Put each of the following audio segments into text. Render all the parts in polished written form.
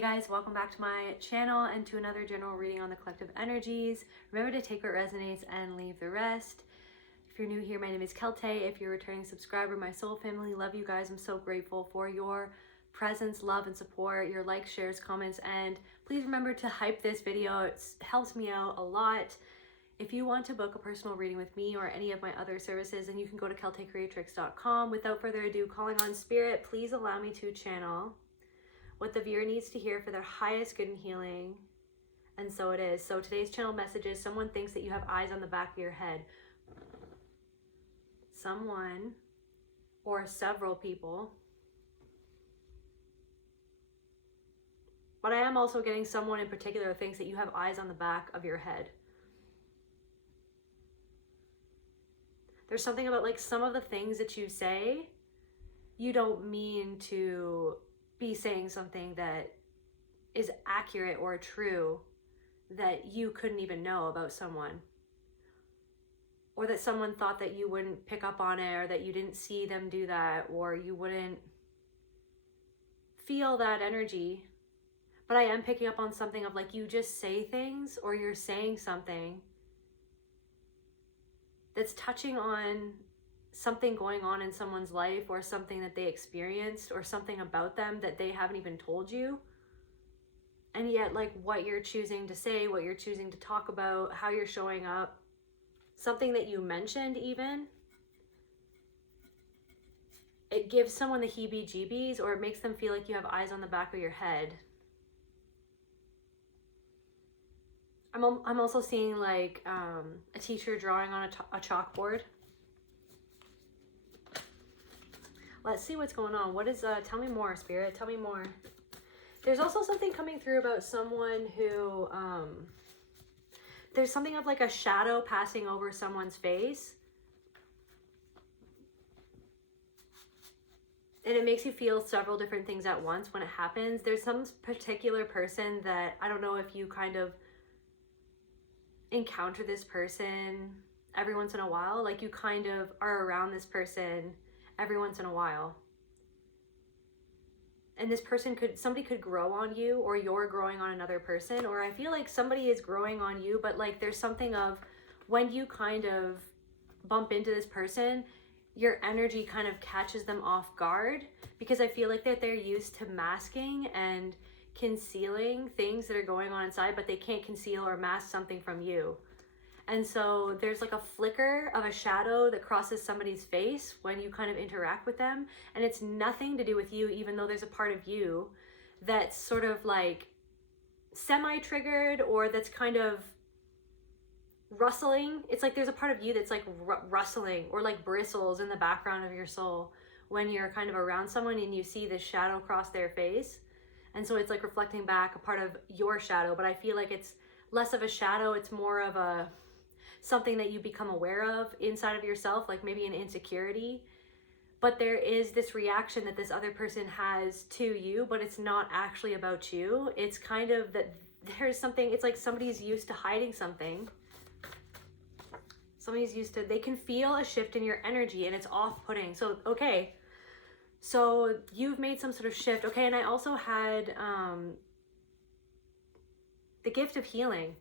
Hey guys, welcome back to my channel and to another general reading on the collective energies. Remember to take what resonates and leave the rest. If you're new here, my name is Kelte. If you're a returning subscriber, my soul family, love you guys. I'm so grateful for your presence, love, and support, your likes, shares, comments, and please remember to hype this video. It helps me out a lot. If you want to book a personal reading with me or any of my other services, then you can go to keltecreatrix.com. Without further ado, calling on spirit, please allow me to channel what the viewer needs to hear for their highest good and healing. And so it is. So today's channel message is: someone thinks that you have eyes on the back of your head. Someone or several people. But I am also getting someone in particular thinks that you have eyes on the back of your head. There's something about like some of the things that you say, you don't mean to be saying something that is accurate or true that you couldn't even know about someone, or that someone thought that you wouldn't pick up on it, or that you didn't see them do that, or you wouldn't feel that energy. But I am picking up on something of like you just say things, or you're saying something that's touching on something going on in someone's life, or something that they experienced, or something about them that they haven't even told you. And yet, like, what you're choosing to say, what you're choosing to talk about, how you're showing up, something that you mentioned even, it gives someone the heebie-jeebies, or it makes them feel like you have eyes on the back of your head. I'm also seeing like a teacher drawing on a chalkboard. Let's see what's going on. What is, tell me more, Spirit, tell me more. There's also something coming through about someone who, there's something of like a shadow passing over someone's face. And it makes you feel several different things at once when it happens. There's some particular person that, I don't know if you kind of encounter this person every once in a while. Like you kind of are around this person every once in a while. And this person somebody could grow on you, or you're growing on another person, or I feel like somebody is growing on you, but like there's something of when you kind of bump into this person, your energy kind of catches them off guard, because I feel like that they're used to masking and concealing things that are going on inside, but they can't conceal or mask something from you. And so there's like a flicker of a shadow that crosses somebody's face when you kind of interact with them. And it's nothing to do with you, even though there's a part of you that's sort of like semi-triggered, or that's kind of rustling. It's like there's a part of you that's like rustling, or like bristles in the background of your soul when you're kind of around someone and you see this shadow cross their face. And so it's like reflecting back a part of your shadow. But I feel like it's less of a shadow, it's more of a something that you become aware of inside of yourself, like maybe an insecurity. But there is this reaction that this other person has to you, but it's not actually about you. It's kind of that there's something, it's like somebody's used to hiding something. Somebody's used to, they can feel a shift in your energy and it's off-putting. So, okay, so you've made some sort of shift. Okay, and I also had the gift of healing.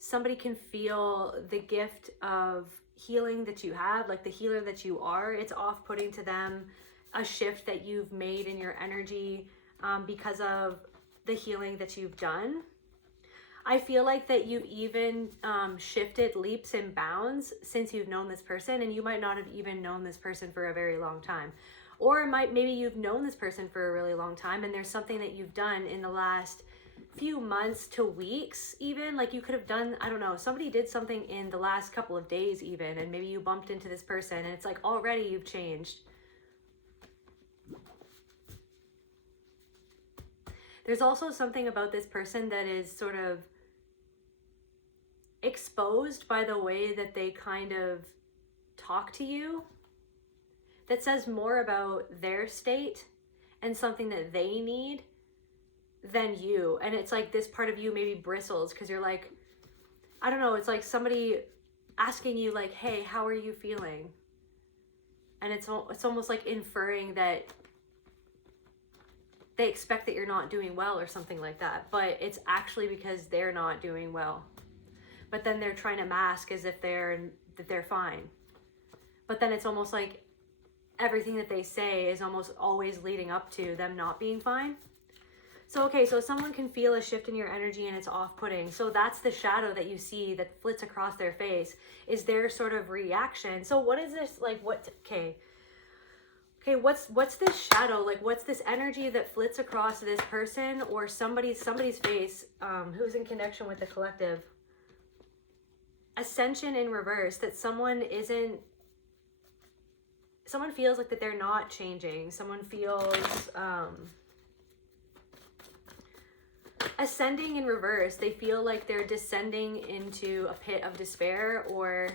Somebody can feel the gift of healing that you have, like the healer that you are. It's off-putting to them, a shift that you've made in your energy because of the healing that you've done. I feel like that you've even shifted leaps and bounds since you've known this person, and you might not have even known this person for a very long time. Or maybe you've known this person for a really long time, and there's something that you've done in the last few months to weeks even, like you could have done, I don't know, somebody did something in the last couple of days even, and maybe you bumped into this person and it's like already you've changed. There's also something about this person that is sort of exposed by the way that they kind of talk to you, that says more about their state and something that they need than you. And it's like this part of you maybe bristles because you're like, I don't know, it's like somebody asking you like, hey, how are you feeling? And it's almost like inferring that they expect that you're not doing well or something like that, but it's actually because they're not doing well. But then they're trying to mask as if they're fine. But then it's almost like everything that they say is almost always leading up to them not being fine. So, okay, so someone can feel a shift in your energy and it's off-putting. So that's the shadow that you see that flits across their face, is their sort of reaction. So what is this, like, okay, what's this shadow? Like, what's this energy that flits across this person or somebody's face who's in connection with the collective? Ascension in reverse, that someone feels like that they're not changing. Someone feels ascending in reverse. They feel like they're descending into a pit of despair, or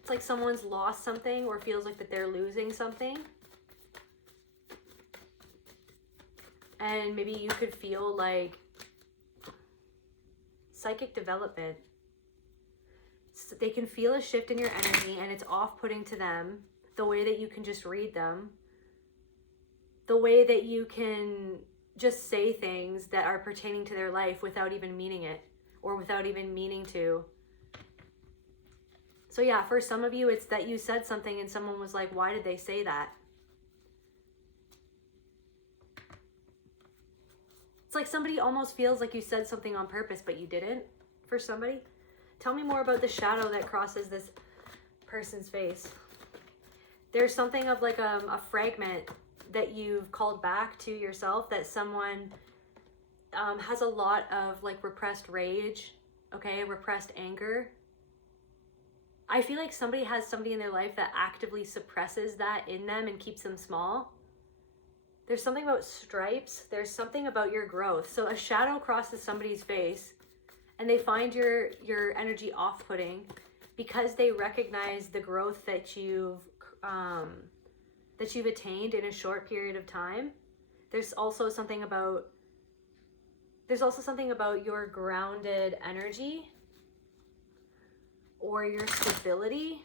it's like someone's lost something or feels like that they're losing something. And maybe you could feel like psychic development. So they can feel a shift in your energy and it's off-putting to them. The way that you can just read them. The way that you can just say things that are pertaining to their life without even meaning it. Or without even meaning to. So yeah, for some of you, it's that you said something and someone was like, why did they say that? It's like somebody almost feels like you said something on purpose, but you didn't, for somebody. Tell me more about the shadow that crosses this person's face. There's something of like a fragment that you've called back to yourself, that someone has a lot of like repressed rage, okay, repressed anger. I feel like somebody has somebody in their life that actively suppresses that in them and keeps them small. There's something about stripes. There's something about your growth. So a shadow crosses somebody's face and they find your energy off-putting because they recognize the growth that you've attained in a short period of time. There's also something about your grounded energy or your stability,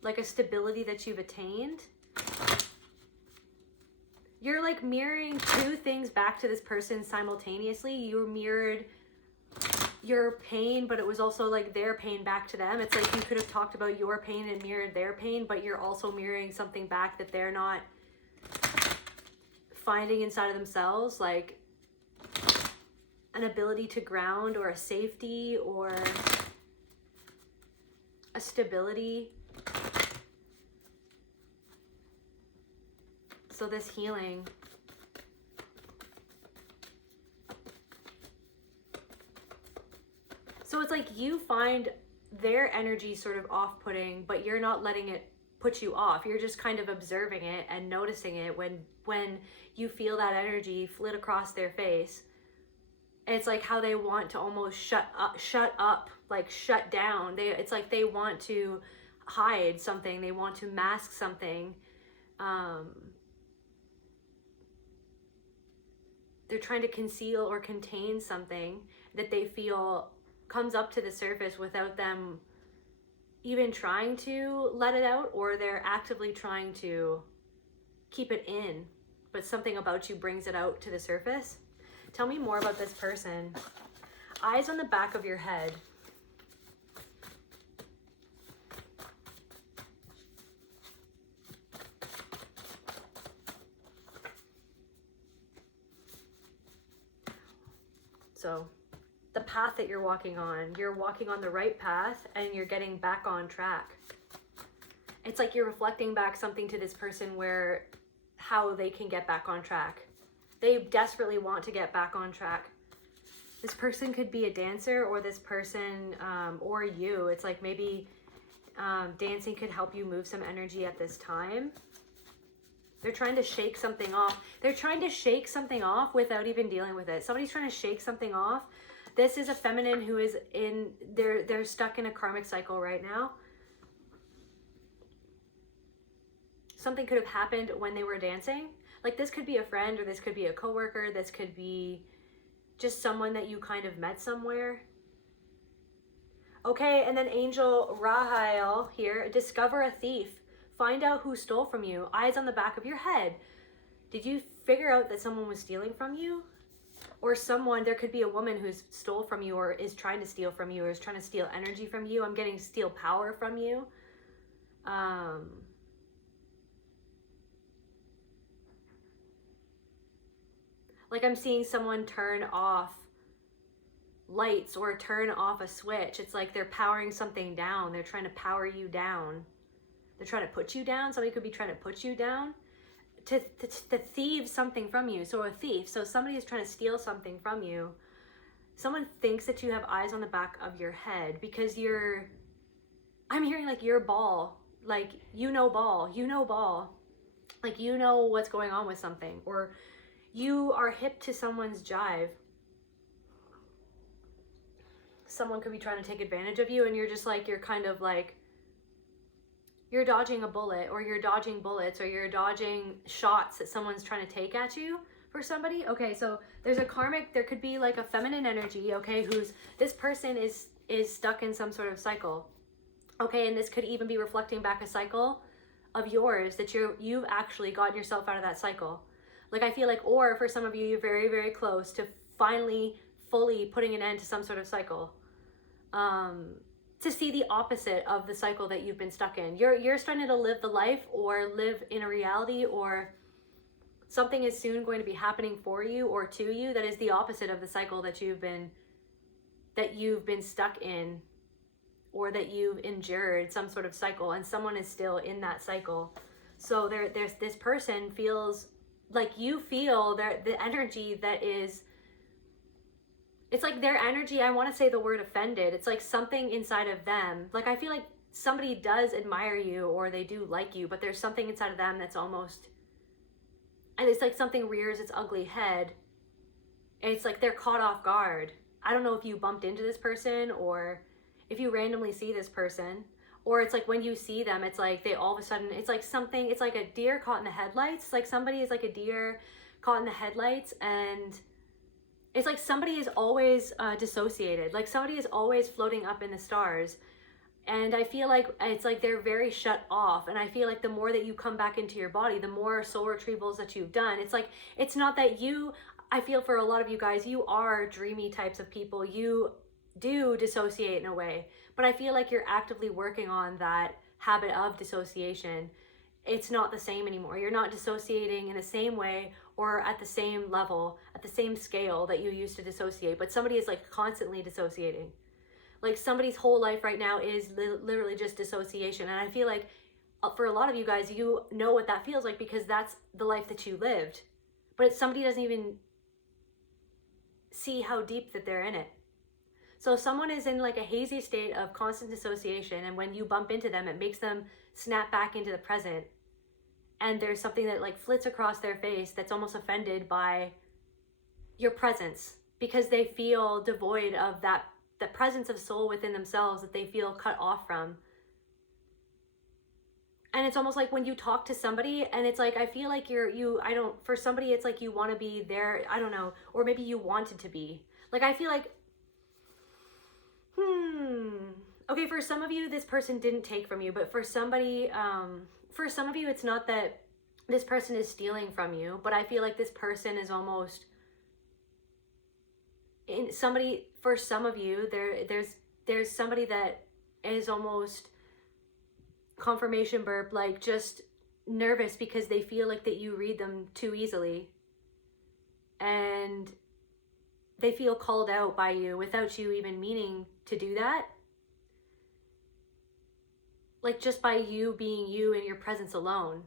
like a stability that you've attained. You're like mirroring two things back to this person simultaneously. You mirrored your pain, but it was also like their pain back to them. It's like you could have talked about your pain and mirrored their pain, but you're also mirroring something back that they're not finding inside of themselves, like an ability to ground or a safety or a stability. So this healing. So it's like you find their energy sort of off-putting, but you're not letting it put you off. You're just kind of observing it and noticing it when you feel that energy flit across their face. And it's like how they want to almost shut up, like shut down. It's like they want to hide something. They want to mask something. They're trying to conceal or contain something that they feel comes up to the surface without them even trying to let it out, or they're actively trying to keep it in, but something about you brings it out to the surface. Tell me more about this person. Eyes on the back of your head. So the path that you're walking on the right path and you're getting back on track. It's like you're reflecting back something to this person where how they can get back on track. They desperately want to get back on track. This person could be a dancer, or this person, or you. It's like maybe dancing could help you move some energy at this time. They're trying to shake something off. They're trying to shake something off without even dealing with it. Somebody's trying to shake something off. This is a feminine who is they're stuck in a karmic cycle right now. Something could have happened when they were dancing. Like this could be a friend, or this could be a coworker. This could be just someone that you kind of met somewhere. Okay, and then Angel Rahael here, discover a thief. Find out who stole from you. Eyes on the back of your head. Did you figure out that someone was stealing from you? Or someone, there could be a woman who's stole from you or is trying to steal from you or is trying to steal energy from you. I'm getting steal power from you. Like I'm seeing someone turn off lights or turn off a switch. It's like they're powering something down. They're trying to power you down. They're trying to put you down. Somebody could be trying to put you down to thieve something from you. So a thief. So somebody is trying to steal something from you. Someone thinks that you have eyes on the back of your head because I'm hearing like you're ball. Like, ball. Like, you know what's going on with something. Or you are hip to someone's jive. Someone could be trying to take advantage of you and you're just like, you're kind of like, you're dodging a bullet or you're dodging bullets or you're dodging shots that someone's trying to take at you for somebody. Okay, so there's a karmic, there could be like a feminine energy, okay, this person is stuck in some sort of cycle. Okay, and this could even be reflecting back a cycle of yours that you've actually gotten yourself out of that cycle. Like I feel like, or for some of you, you're very, very close to finally fully putting an end to some sort of cycle. To see the opposite of the cycle that you've been stuck in. You're starting to live the life or live in a reality or something is soon going to be happening for you or to you that is the opposite of the cycle that you've been stuck in or that you've endured some sort of cycle and someone is still in that cycle. So there's this person feels like you feel the energy that is, it's like their energy, I want to say the word offended. It's like something inside of them. Like I feel like somebody does admire you or they do like you, but there's something inside of them that's almost, and it's like something rears its ugly head. And it's like they're caught off guard. I don't know if you bumped into this person or if you randomly see this person, or it's like when you see them, it's like they all of a sudden, it's like something, it's like a deer caught in the headlights. It's like somebody is like a deer caught in the headlights and it's like somebody is always dissociated. Like somebody is always floating up in the stars. And I feel like it's like they're very shut off. And I feel like the more that you come back into your body, the more soul retrievals that you've done. It's like, it's not that I feel for a lot of you guys, you are dreamy types of people. You do dissociate in a way. But I feel like you're actively working on that habit of dissociation. It's not the same anymore. You're not dissociating in the same way or at the same level, at the same scale that you used to dissociate. But somebody is like constantly dissociating. Like somebody's whole life right now is literally just dissociation. And I feel like for a lot of you guys, you know what that feels like because that's the life that you lived. But somebody doesn't even see how deep that they're in it. So someone is in like a hazy state of constant dissociation. And when you bump into them, it makes them snap back into the present. And there's something that like flits across their face that's almost offended by your presence because they feel devoid of the presence of soul within themselves that they feel cut off from. And it's almost like when you talk to somebody and it's like, I feel like for somebody, it's like you want to be there. I don't know. Or maybe you wanted to be. Like, I feel like, okay, for some of you, this person didn't take from you, but for somebody, for some of you, it's not that this person is stealing from you, but I feel like this person is almost for some of you, there's somebody that is almost confirmation burp, like just nervous because they feel like that you read them too easily. And they feel called out by you without you even meaning to do that. Like just by you being you in your presence alone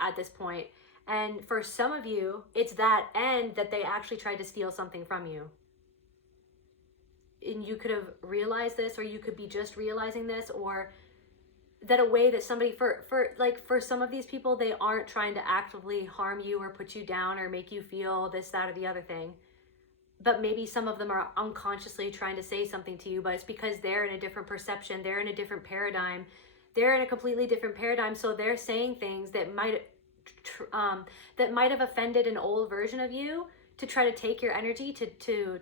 at this point. And for some of you, it's that end that they actually tried to steal something from you. And you could have realized this, or you could be just realizing this, or that a way that somebody, for some of these people, they aren't trying to actively harm you or put you down or make you feel this, that, or the other thing. But maybe some of them are unconsciously trying to say something to you, but it's because they're in a different perception. They're in a different paradigm. They're in a completely different paradigm. So they're saying things that might have offended an old version of you to try to take your energy, to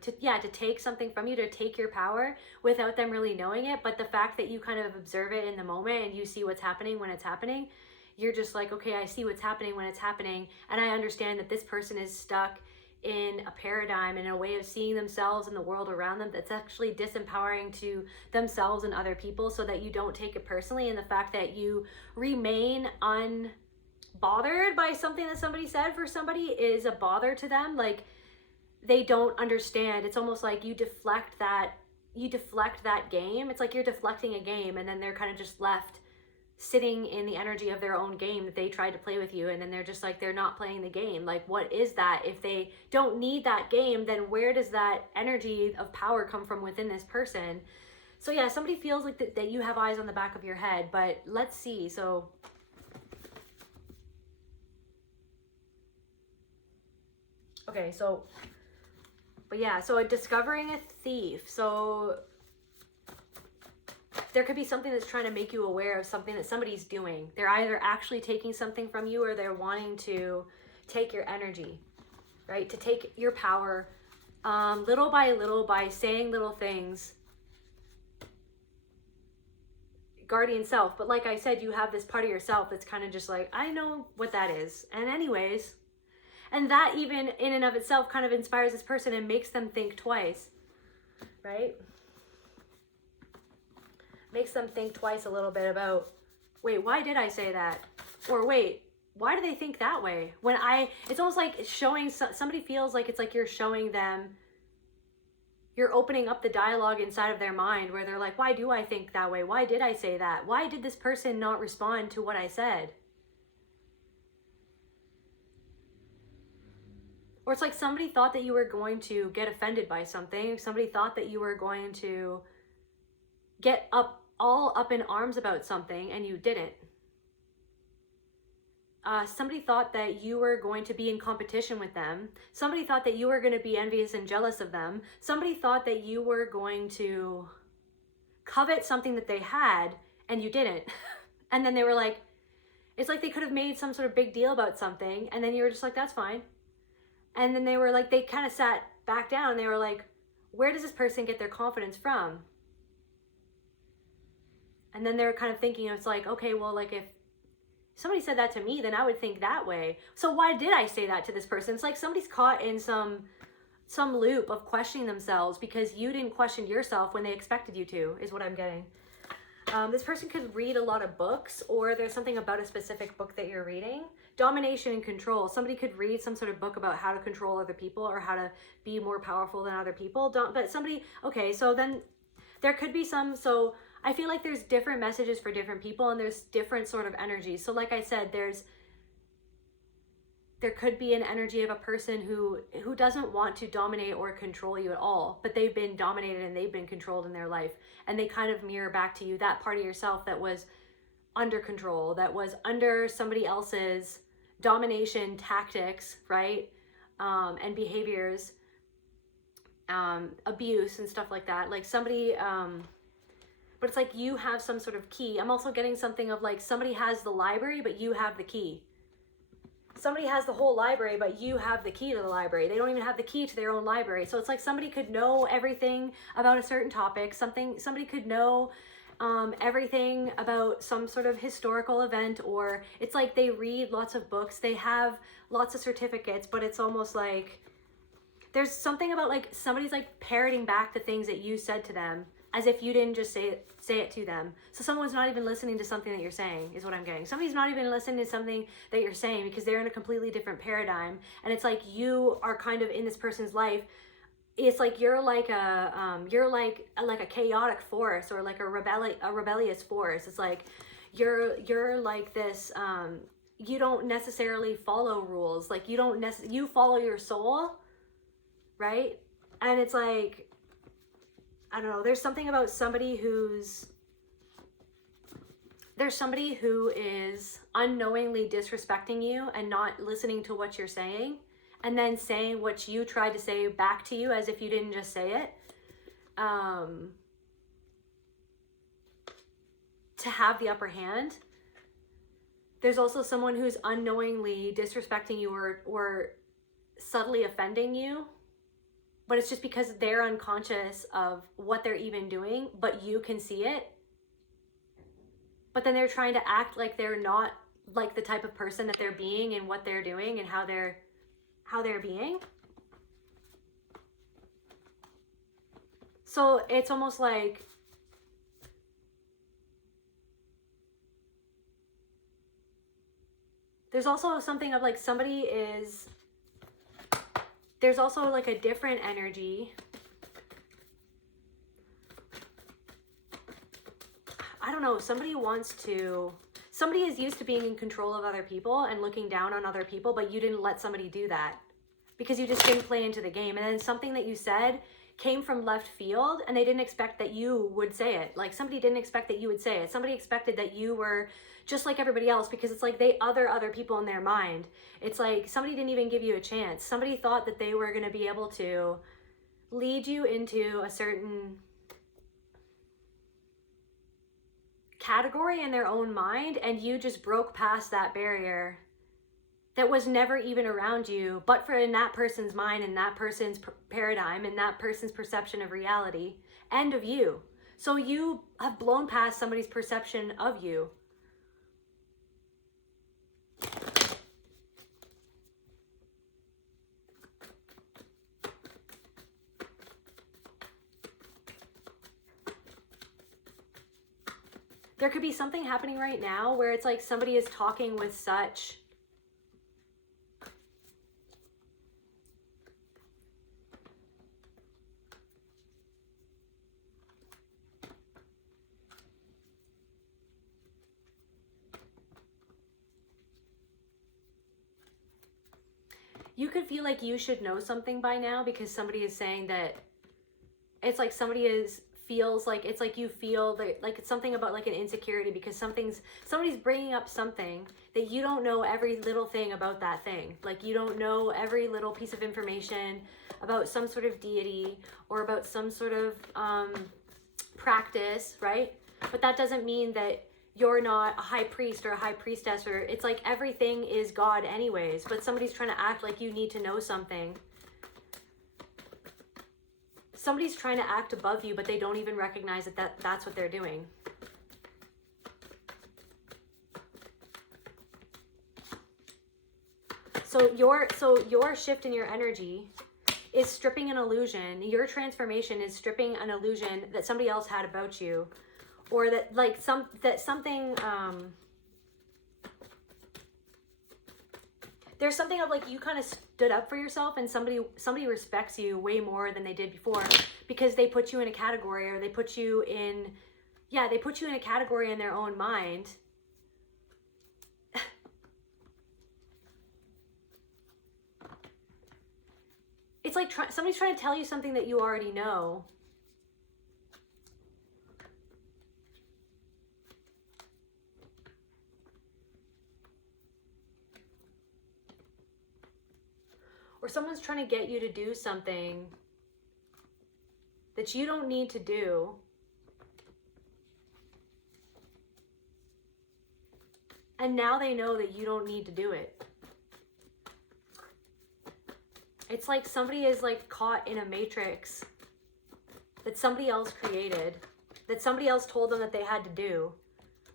take something from you, to take your power without them really knowing it. But the fact that you kind of observe it in the moment and you see what's happening when it's happening, you're just like, okay, I see what's happening when it's happening. And I understand that this person is stuck in a paradigm and a way of seeing themselves and the world around them that's actually disempowering to themselves and other people, so that you don't take it personally. And the fact that you remain unbothered by something that somebody said for somebody is a bother to them. Like, they don't understand. It's almost like you deflect that game. It's like you're deflecting a game, and then they're kind of just left sitting in the energy of their own game that they tried to play with you, and then they're just like, they're not playing the game. Like, what is that? If they don't need that game, then where does that energy of power come from within this person? So yeah, somebody feels like that you have eyes on the back of your head, but let's see. So okay, so but yeah, so discovering a thief. So there could be something that's trying to make you aware of something that somebody's doing. They're either actually taking something from you, or they're wanting to take your energy, right? To take your power little by little, by saying little things. Guardian self. But like I said, you have this part of yourself that's kind of just like, I know what that is. And anyways, and that even in and of itself kind of inspires this person and makes them think twice, right? Makes them think twice a little bit about, wait, why did I say that? Or wait, why do they think that way? It's almost like showing, somebody feels like it's like you're showing them, you're opening up the dialogue inside of their mind where they're like, why do I think that way? Why did I say that? Why did this person not respond to what I said? Or it's like somebody thought that you were going to get offended by something. Somebody thought that you were going to get all up in arms about something, and you didn't. Somebody thought that you were going to be in competition with them. Somebody thought that you were going to be envious and jealous of them. Somebody thought that you were going to covet something that they had, and you didn't. And then they were like, it's like they could have made some sort of big deal about something, and then you were just like, that's fine. And then they were like, they kind of sat back down, and they were like, where does this person get their confidence from? And then they're kind of thinking, it's like, okay, well, like if somebody said that to me, then I would think that way. So why did I say that to this person? It's like somebody's caught in some loop of questioning themselves because you didn't question yourself when they expected you to, is what I'm getting. This person could read a lot of books, or there's something about a specific book that you're reading. Domination and control. Somebody could read some sort of book about how to control other people or how to be more powerful than other people. But somebody, okay, so then there could be so I feel like there's different messages for different people, and there's different sort of energies. So like I said, there could be an energy of a person who doesn't want to dominate or control you at all, but they've been dominated and they've been controlled in their life, and they kind of mirror back to you that part of yourself that was under control, that was under somebody else's domination tactics, right? And behaviors, abuse and stuff like that. Like somebody, but it's like you have some sort of key. I'm also getting something of like somebody has the library, but you have the key. Somebody has the whole library, but you have the key to the library. They don't even have the key to their own library. So it's like somebody could know everything about a certain topic. Somebody could know everything about some sort of historical event, or it's like they read lots of books. They have lots of certificates, but it's almost like there's something about like somebody's like parroting back the things that you said to them, as if you didn't just say it to them. So someone's not even listening to something that you're saying, is what I'm getting. Somebody's not even listening to something that you're saying because they're in a completely different paradigm. And it's like you are kind of in this person's life. It's like you're like a chaotic force, or like a rebellious force. It's like you're like this. You don't necessarily follow rules. Like you follow your soul, right? And it's like, I don't know, there's something about somebody who is unknowingly disrespecting you and not listening to what you're saying, and then saying what you tried to say back to you as if you didn't just say it, to have the upper hand. There's also someone who's unknowingly disrespecting you or subtly offending you, but it's just because they're unconscious of what they're even doing, but you can see it. But then they're trying to act like they're not like the type of person that they're being and what they're doing and how they're being. So it's almost like there's also something of like there's also like a different energy. I don't know, somebody is used to being in control of other people and looking down on other people, but you didn't let somebody do that because you just didn't play into the game. And then something that you said came from left field and they didn't expect that you would say it. Like somebody didn't expect that you would say it. Somebody expected that you were just like everybody else because it's like they other people in their mind. It's like somebody didn't even give you a chance. Somebody thought that they were going to be able to lead you into a certain category in their own mind, and you just broke past that barrier that was never even around you, but for in that person's mind and that person's paradigm and that person's perception of reality and of you. So you have blown past somebody's perception of you. There could be something happening right now where it's like somebody is talking with such you could feel like you should know something by now because somebody is saying that it's like feels like it's like you feel that like it's something about like an insecurity because somebody's bringing up something that you don't know every little thing about that thing. Like you don't know every little piece of information about some sort of deity or about some sort of practice, right? But that doesn't mean that you're not a high priest or a high priestess, or it's like everything is God anyways, but somebody's trying to act like you need to know something. Somebody's trying to act above you, but they don't even recognize that that's what they're doing. So your shift in your energy is stripping an illusion. Your transformation is stripping an illusion that somebody else had about you, or that like something. There's something of like you kind of stood up for yourself, and somebody respects you way more than they did before because they put you in a category, or they put you in a category in their own mind. It's like somebody's trying to tell you something that you already know. Or someone's trying to get you to do something that you don't need to do. And now they know that you don't need to do it. It's like somebody is like caught in a matrix that somebody else created, that somebody else told them that they had to do.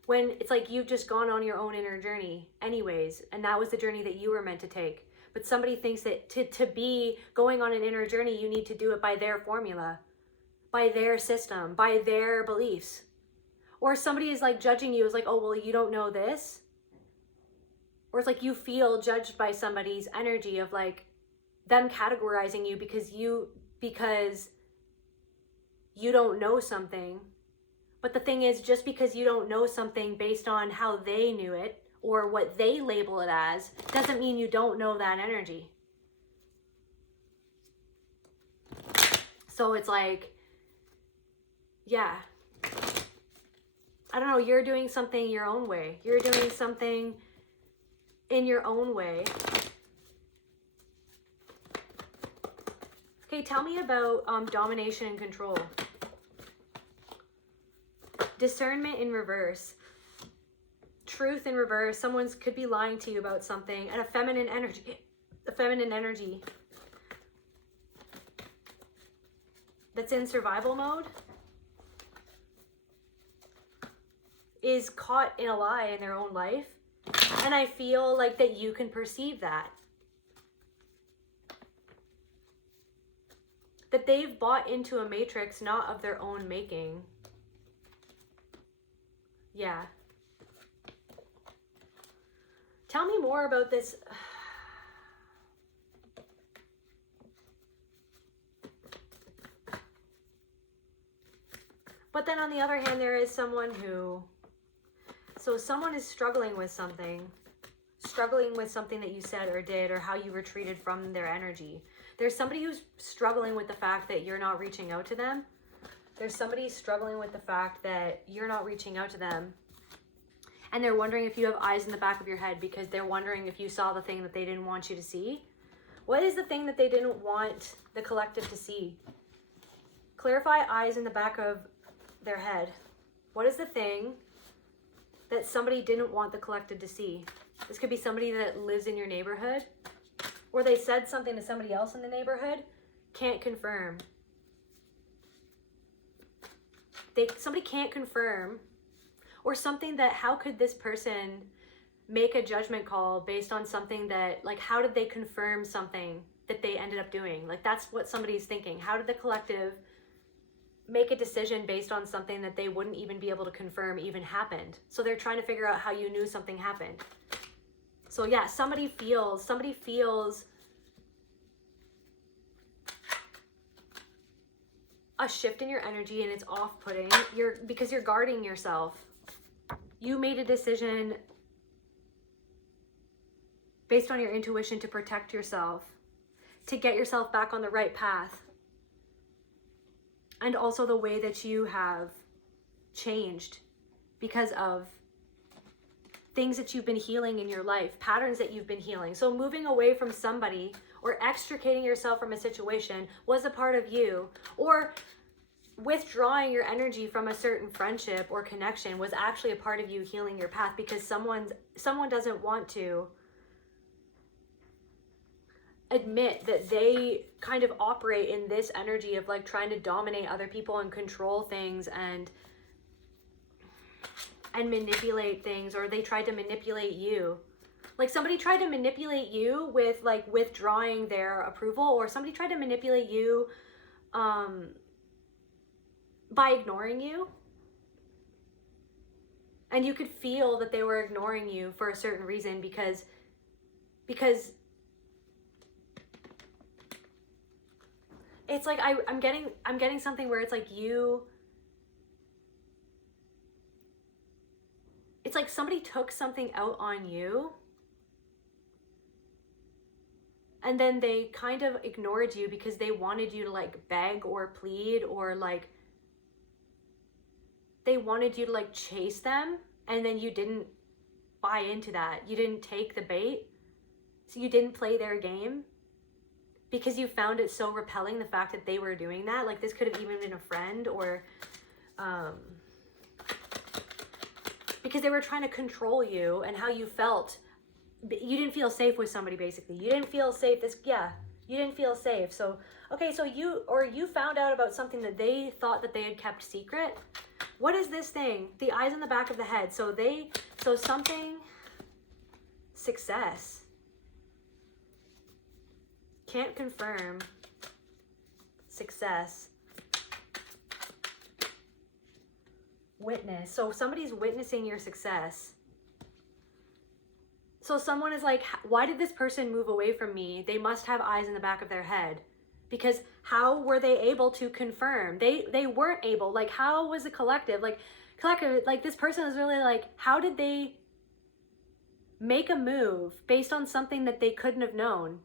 When it's like you've just gone on your own inner journey anyways, and that was the journey that you were meant to take. But somebody thinks that to be going on an inner journey, you need to do it by their formula, by their system, by their beliefs. Or somebody is like judging you as like, oh, well, you don't know this. Or it's like you feel judged by somebody's energy of like them categorizing you because you don't know something. But the thing is, just because you don't know something based on how they knew it or what they label it as, doesn't mean you don't know that energy. So it's like, yeah. I don't know, you're doing something your own way. You're doing something in your own way. Okay, tell me about domination and control. Discernment in reverse. Truth in reverse. Someone could be lying to you about something, and a feminine the feminine energy that's in survival mode is caught in a lie in their own life. And I feel like that you can perceive that. That they've bought into a matrix not of their own making. Yeah. Tell me more about this. But then on the other hand, there is someone who, so someone is struggling with something that you said or did, or how you retreated from their energy. There's somebody who's struggling with the fact that you're not reaching out to them. There's somebody struggling with the fact that you're not reaching out to them. And they're wondering if you have eyes in the back of your head, because they're wondering if you saw the thing that they didn't want you to see. What is the thing that they didn't want the collective to see? Clarify eyes in the back of their head. What is the thing that somebody didn't want the collective to see? This could be somebody that lives in your neighborhood, or they said something to somebody else in the neighborhood. Can't confirm. Somebody can't confirm, or something that, how could this person make a judgment call based on something that, like, how did they confirm something that they ended up doing? Like, that's what somebody's thinking. How did the collective make a decision based on something that they wouldn't even be able to confirm even happened? So they're trying to figure out how you knew something happened. So yeah, somebody feels a shift in your energy, and it's off-putting. Because you're guarding yourself. You made a decision based on your intuition to protect yourself, to get yourself back on the right path. And also the way that you have changed because of things that you've been healing in your life, patterns that you've been healing. So moving away from somebody or extricating yourself from a situation was a part of you, or withdrawing your energy from a certain friendship or connection was actually a part of you healing your path, because someone doesn't want to admit that they kind of operate in this energy of like trying to dominate other people and control things and manipulate things, or they tried to manipulate you. Like somebody tried to manipulate you with like withdrawing their approval, or somebody tried to manipulate you by ignoring you. And you could feel that they were ignoring you for a certain reason, because it's like I'm getting something where it's like it's like somebody took something out on you, and then they kind of ignored you because they wanted you to like beg or plead, or like they wanted you to like chase them, and then you didn't buy into that. You didn't take the bait. So you didn't play their game because you found it so repelling, the fact that they were doing that. Like this could have even been a friend, or because they were trying to control you and how you felt. You didn't feel safe with somebody, basically. You didn't feel safe. You didn't feel safe. So, okay, so you found out about something that they thought that they had kept secret. What is this thing? The eyes in the back of the head. So something, success. Can't confirm. Success. Witness. So somebody's witnessing your success. So someone is like, why did this person move away from me? They must have eyes in the back of their head. Because how were they able to confirm? They weren't able. Like, how was the collective? Like this person is really like, how did they make a move based on something that they couldn't have known?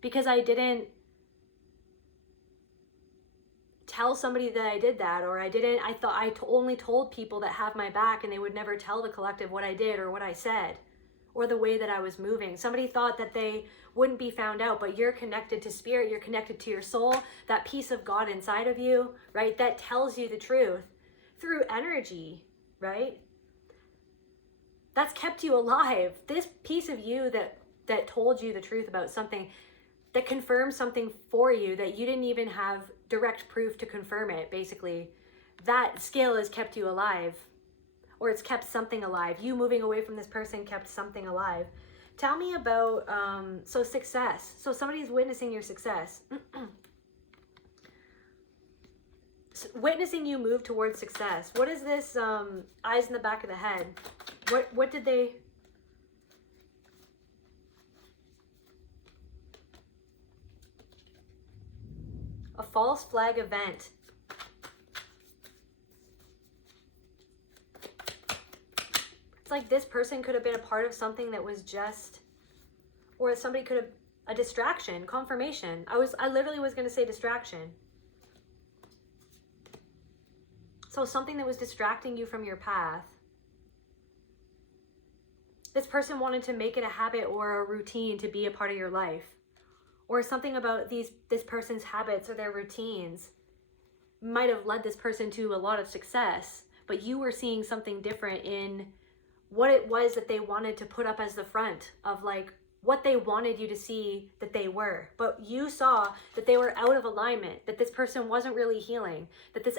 Because I didn't tell somebody that I did that, or I thought I only told people that have my back, and they would never tell the collective what I did or what I said or the way that I was moving. Somebody thought that they wouldn't be found out, but you're connected to spirit, you're connected to your soul, that piece of God inside of you, right? That tells you the truth through energy, right? That's kept you alive. This piece of you that that told you the truth about something, that confirmed something for you that you didn't even have direct proof to confirm it, basically. That scale has kept you alive, or it's kept something alive. You moving away from this person kept something alive. Tell me about, so success. So somebody's witnessing your success. Witnessing you move towards success. What is this eyes in the back of the head? What did they... A false flag event. It's like this person could have been a part of something that was just, or somebody could have, a distraction, confirmation. I literally was going to say distraction. So something that was distracting you from your path. This person wanted to make it a habit or a routine to be a part of your life. Or something about this person's habits or their routines might have led this person to a lot of success, but you were seeing something different in what it was that they wanted to put up as the front of like what they wanted you to see that they were. But you saw that they were out of alignment, that this person wasn't really healing, that this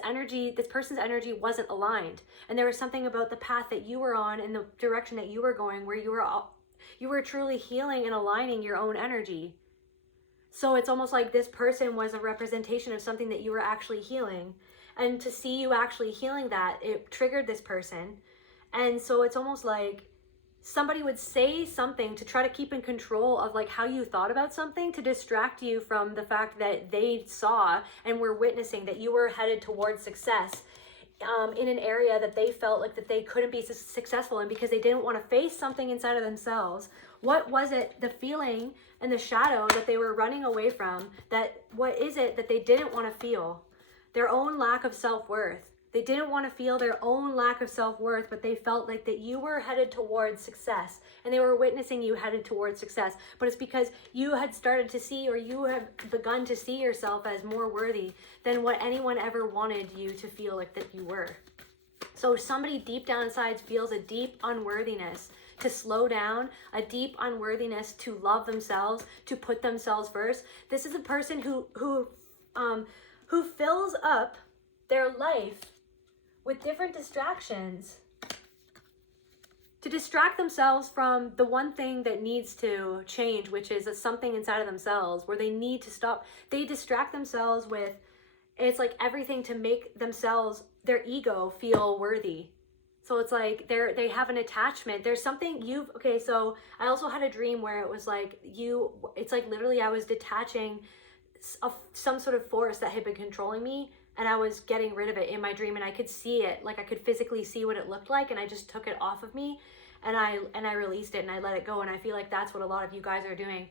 person's energy wasn't aligned. And there was something about the path that you were on and the direction that you were going where you were truly healing and aligning your own energy. So it's almost like this person was a representation of something that you were actually healing. And to see you actually healing that, it triggered this person. And so it's almost like somebody would say something to try to keep in control of like how you thought about something, to distract you from the fact that they saw and were witnessing that you were headed towards success in an area that they felt like that they couldn't be successful in because they didn't want to face something inside of themselves. What was it, the feeling and the shadow that they were running away from? What is it that they didn't want to feel? Their own lack of self-worth. They didn't want to feel their own lack of self-worth, but they felt like that you were headed towards success and they were witnessing you headed towards success. But it's because you had started to see, or you have begun to see yourself as more worthy than what anyone ever wanted you to feel like that you were. So somebody deep down inside feels a deep unworthiness to slow down, a deep unworthiness to love themselves, to put themselves first. This is a person who fills up their life with different distractions to distract themselves from the one thing that needs to change, which is something inside of themselves where they need to stop. They distract themselves with, it's like everything to make themselves, their ego, feel worthy. So it's like they have an attachment. There's something okay, so I also had a dream where it was like it's like literally I was detaching some sort of force that had been controlling me, and I was getting rid of it in my dream, and I could see it, like I could physically see what it looked like, and I just took it off of me, and I released it, and I let it go. And I feel like that's what a lot of you guys are doing.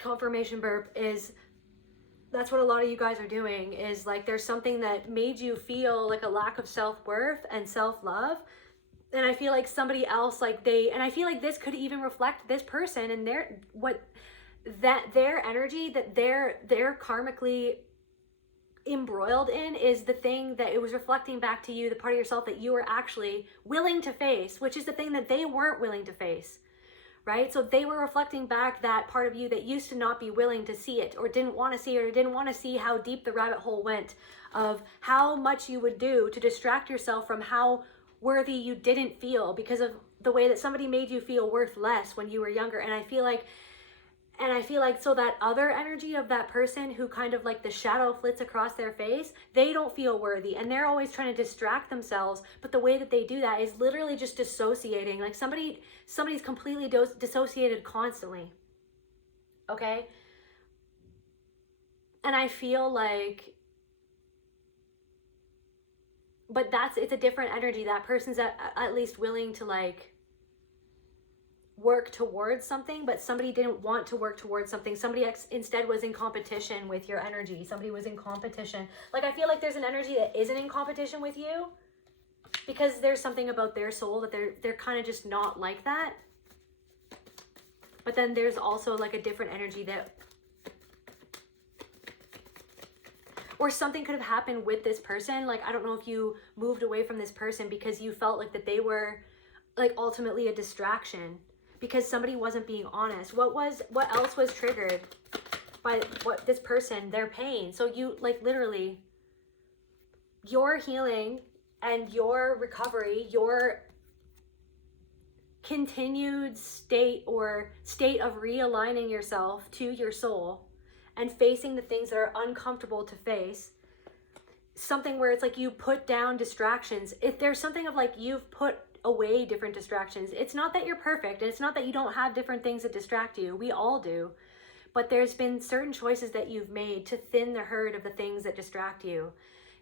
Confirmation burp is, that's what a lot of you guys are doing, is like there's something that made you feel like a lack of self-worth and self-love. And I feel like somebody else, and I feel like this could even reflect this person and their energy that they're karmically embroiled in is the thing that it was reflecting back to you, the part of yourself that you were actually willing to face, which is the thing that they weren't willing to face, right? So they were reflecting back that part of you that used to not be willing to see it, or didn't want to see it, or didn't want to see how deep the rabbit hole went of how much you would do to distract yourself from how worthy you didn't feel because of the way that somebody made you feel worth less when you were younger. And I feel like so that other energy of that person who kind of like the shadow flits across their face, they don't feel worthy, and they're always trying to distract themselves. But the way that they do that is literally just dissociating. Like somebody's completely dissociated constantly. Okay? And I feel like, but it's a different energy. That person's at least willing to like work towards something, but somebody didn't want to work towards something. Somebody instead was in competition with your energy. Somebody was in competition. Like I feel like there's an energy that isn't in competition with you because there's something about their soul that they're kind of just not like that. But then there's also like a different energy that, or something could have happened with this person. Like I don't know if you moved away from this person because you felt like that they were like ultimately a distraction. because somebody wasn't being honest. What else was triggered by what this person, their pain? So you, like, literally, your healing and your recovery, your continued state of realigning yourself to your soul and facing the things that are uncomfortable to face, something where it's like you put down distractions. If there's something of like you've put away different distractions, it's not that you're perfect, and it's not that you don't have different things that distract you. We all do. But there's been certain choices that you've made to thin the herd of the things that distract you,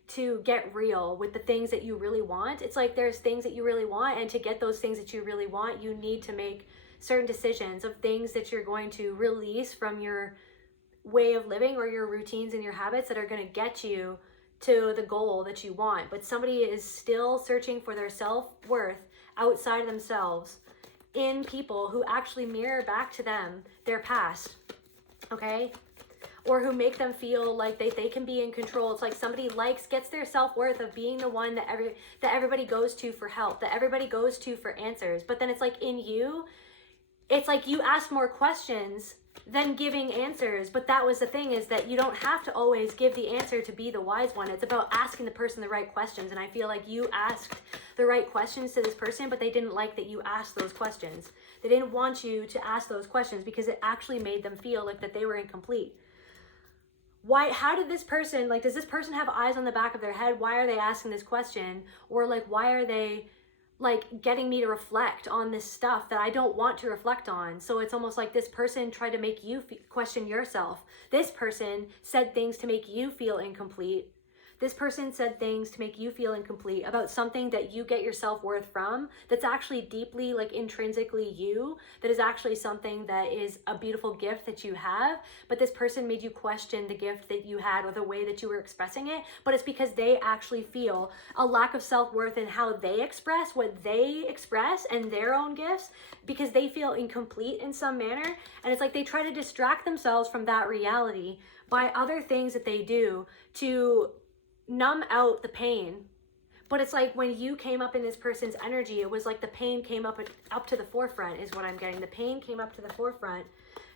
to get real with the things that you really want. It's like there's things that you really want, and to get those things that you really want, you need to make certain decisions of things that you're going to release from your way of living or your routines and your habits that are going to get you to the goal that you want. But somebody is still searching for their self-worth outside of themselves in people who actually mirror back to them their past, okay? Or who make them feel like they can be in control. It's like somebody gets their self-worth of being the one that everybody goes to for help, that everybody goes to for answers. But then it's like in you, it's like you ask more questions than giving answers. But that was the thing, is that you don't have to always give the answer to be the wise one. It's about asking the person the right questions. And I feel like you asked the right questions to this person, but they didn't like that you asked those questions. They didn't want you to ask those questions because it actually made them feel like that they were incomplete. How did this person, like, does this person have eyes on the back of their head? Why are they asking this question? Or like, why are they like getting me to reflect on this stuff that I don't want to reflect on? So it's almost like this person tried to make you question yourself. This person said things to make you feel incomplete. This person said things to make you feel incomplete about something that you get your self-worth from, that's actually deeply, like, intrinsically you, that is actually something that is a beautiful gift that you have. But this person made you question the gift that you had or the way that you were expressing it. But it's because they actually feel a lack of self-worth in how they express what they express and their own gifts, because they feel incomplete in some manner. And it's like they try to distract themselves from that reality by other things that they do to numb out the pain. But it's like when you came up in this person's energy, it was like the pain came up to the forefront is what I'm getting. The pain came up to the forefront.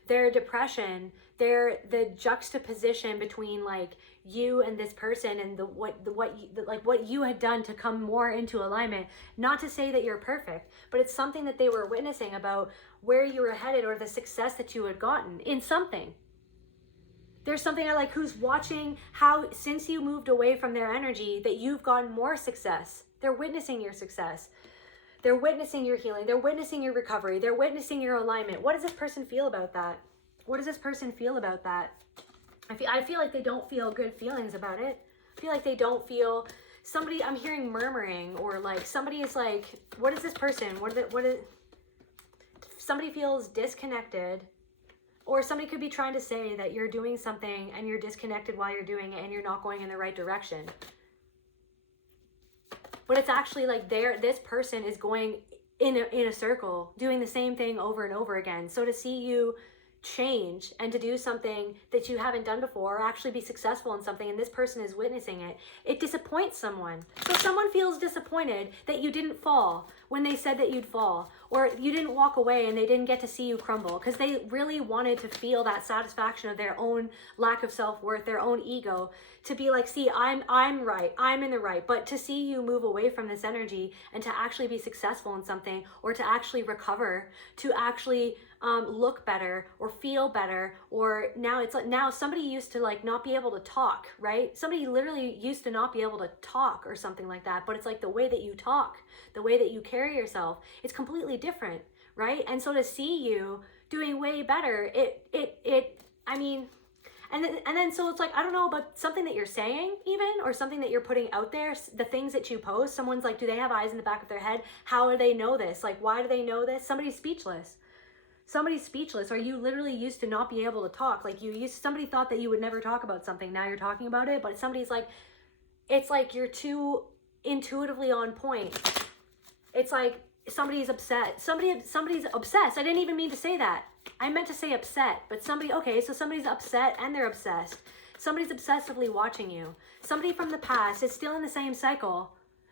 Their depression, the juxtaposition between like you and this person and what you had done to come more into alignment. Not to say that you're perfect, but it's something that they were witnessing about where you were headed or the success that you had gotten in something. There's something I like who's watching how, since you moved away from their energy, that you've gotten more success. They're witnessing your success. They're witnessing your healing. They're witnessing your recovery. They're witnessing your alignment. What does this person feel about that? What does this person feel about that? I feel like they don't feel good feelings about it. I feel like they don't feel somebody, I'm hearing murmuring, or like somebody is like, what is this person? Somebody feels disconnected. Or somebody could be trying to say that you're doing something and you're disconnected while you're doing it and you're not going in the right direction. But it's actually like this person is going in a circle, doing the same thing over and over again. So to see you change and to do something that you haven't done before, or actually be successful in something, and this person is witnessing it, it disappoints someone. So someone feels disappointed that you didn't fall when they said that you'd fall, or you didn't walk away and they didn't get to see you crumble, because they really wanted to feel that satisfaction of their own lack of self-worth, their own ego, to be like, see, I'm right, I'm in the right. But to see you move away from this energy and to actually be successful in something, or to actually recover, to actually look better or feel better, or now it's like, now somebody used to like not be able to talk, right? Somebody literally used to not be able to talk or something like that, but it's like the way that you talk, the way that you carry yourself, it's completely different, right? And so to see you doing way better, I mean, and then so it's like, I don't know about something that you're saying even, or something that you're putting out there, the things that you post. Someone's like, do they have eyes in the back of their head? How do they know this? Like, why do they know this? Somebody's speechless. Somebody's speechless, or you literally used to not be able to talk. Like somebody thought that you would never talk about something. Now you're talking about it, but somebody's like, it's like you're too intuitively on point. It's like somebody's upset. Somebody's obsessed. I didn't even mean to say that. I meant to say upset, but okay, so somebody's upset and they're obsessed. Somebody's obsessively watching you. Somebody from the past is still in the same cycle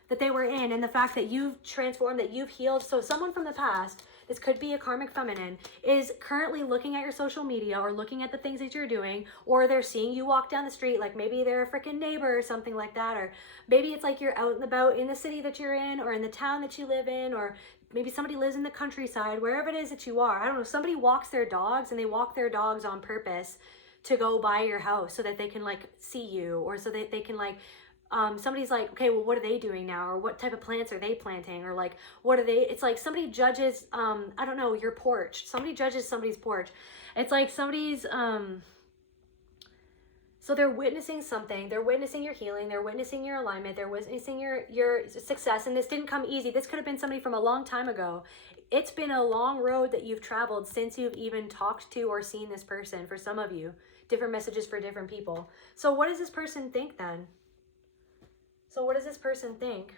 that they were in, and the fact that you've transformed, that you've healed. So someone from the past this could be a karmic feminine, is currently looking at your social media or looking at the things that you're doing, or they're seeing you walk down the street, like maybe they're a freaking neighbor or something like that, or maybe it's like you're out and about in the city that you're in or in the town that you live in, or maybe somebody lives in the countryside, wherever it is that you are. I don't know, somebody walks their dogs and they walk their dogs on purpose to go by your house so that they can like see you, or so that they can like, somebody's like, okay, well, what are they doing now? Or what type of plants are they planting? Or like, what are they, it's like somebody judges, I don't know, your porch. Somebody judges somebody's porch. It's like somebody's, so they're witnessing something. They're witnessing your healing. They're witnessing your alignment. They're witnessing your success. And this didn't come easy. This could have been somebody from a long time ago. It's been a long road that you've traveled since you've even talked to or seen this person. For some of you, different messages for different people. So what does this person think then? So what does this person think?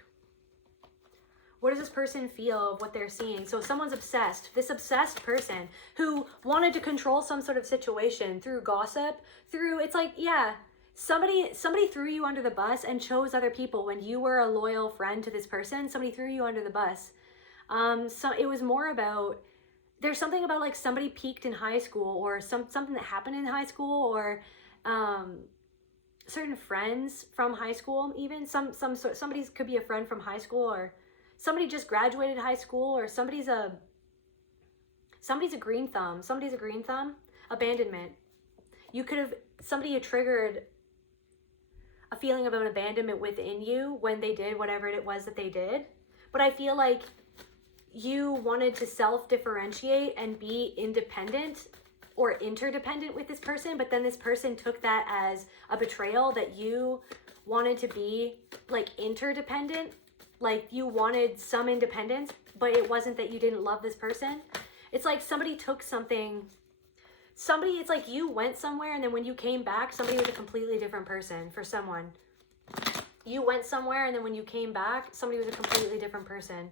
What does this person feel of what they're seeing? So someone's obsessed. This obsessed person who wanted to control some sort of situation through gossip, through, it's like, yeah, somebody threw you under the bus and chose other people when you were a loyal friend to this person. Somebody threw you under the bus. So it was more about, there's something about like somebody peaked in high school, or something that happened in high school, or certain friends from high school, even somebody could be a friend from high school, or somebody just graduated high school, or somebody's a green thumb. Somebody's a green thumb. Abandonment. Somebody had triggered a feeling of an abandonment within you when they did whatever it was that they did. But I feel like you wanted to self-differentiate and be independent or interdependent with this person, but then this person took that as a betrayal, that you wanted to be like interdependent, like you wanted some independence, but it wasn't that you didn't love this person. It's like somebody took something, it's like you went somewhere and then when you came back, somebody was a completely different person. For someone, you went somewhere and then when you came back, somebody was a completely different person.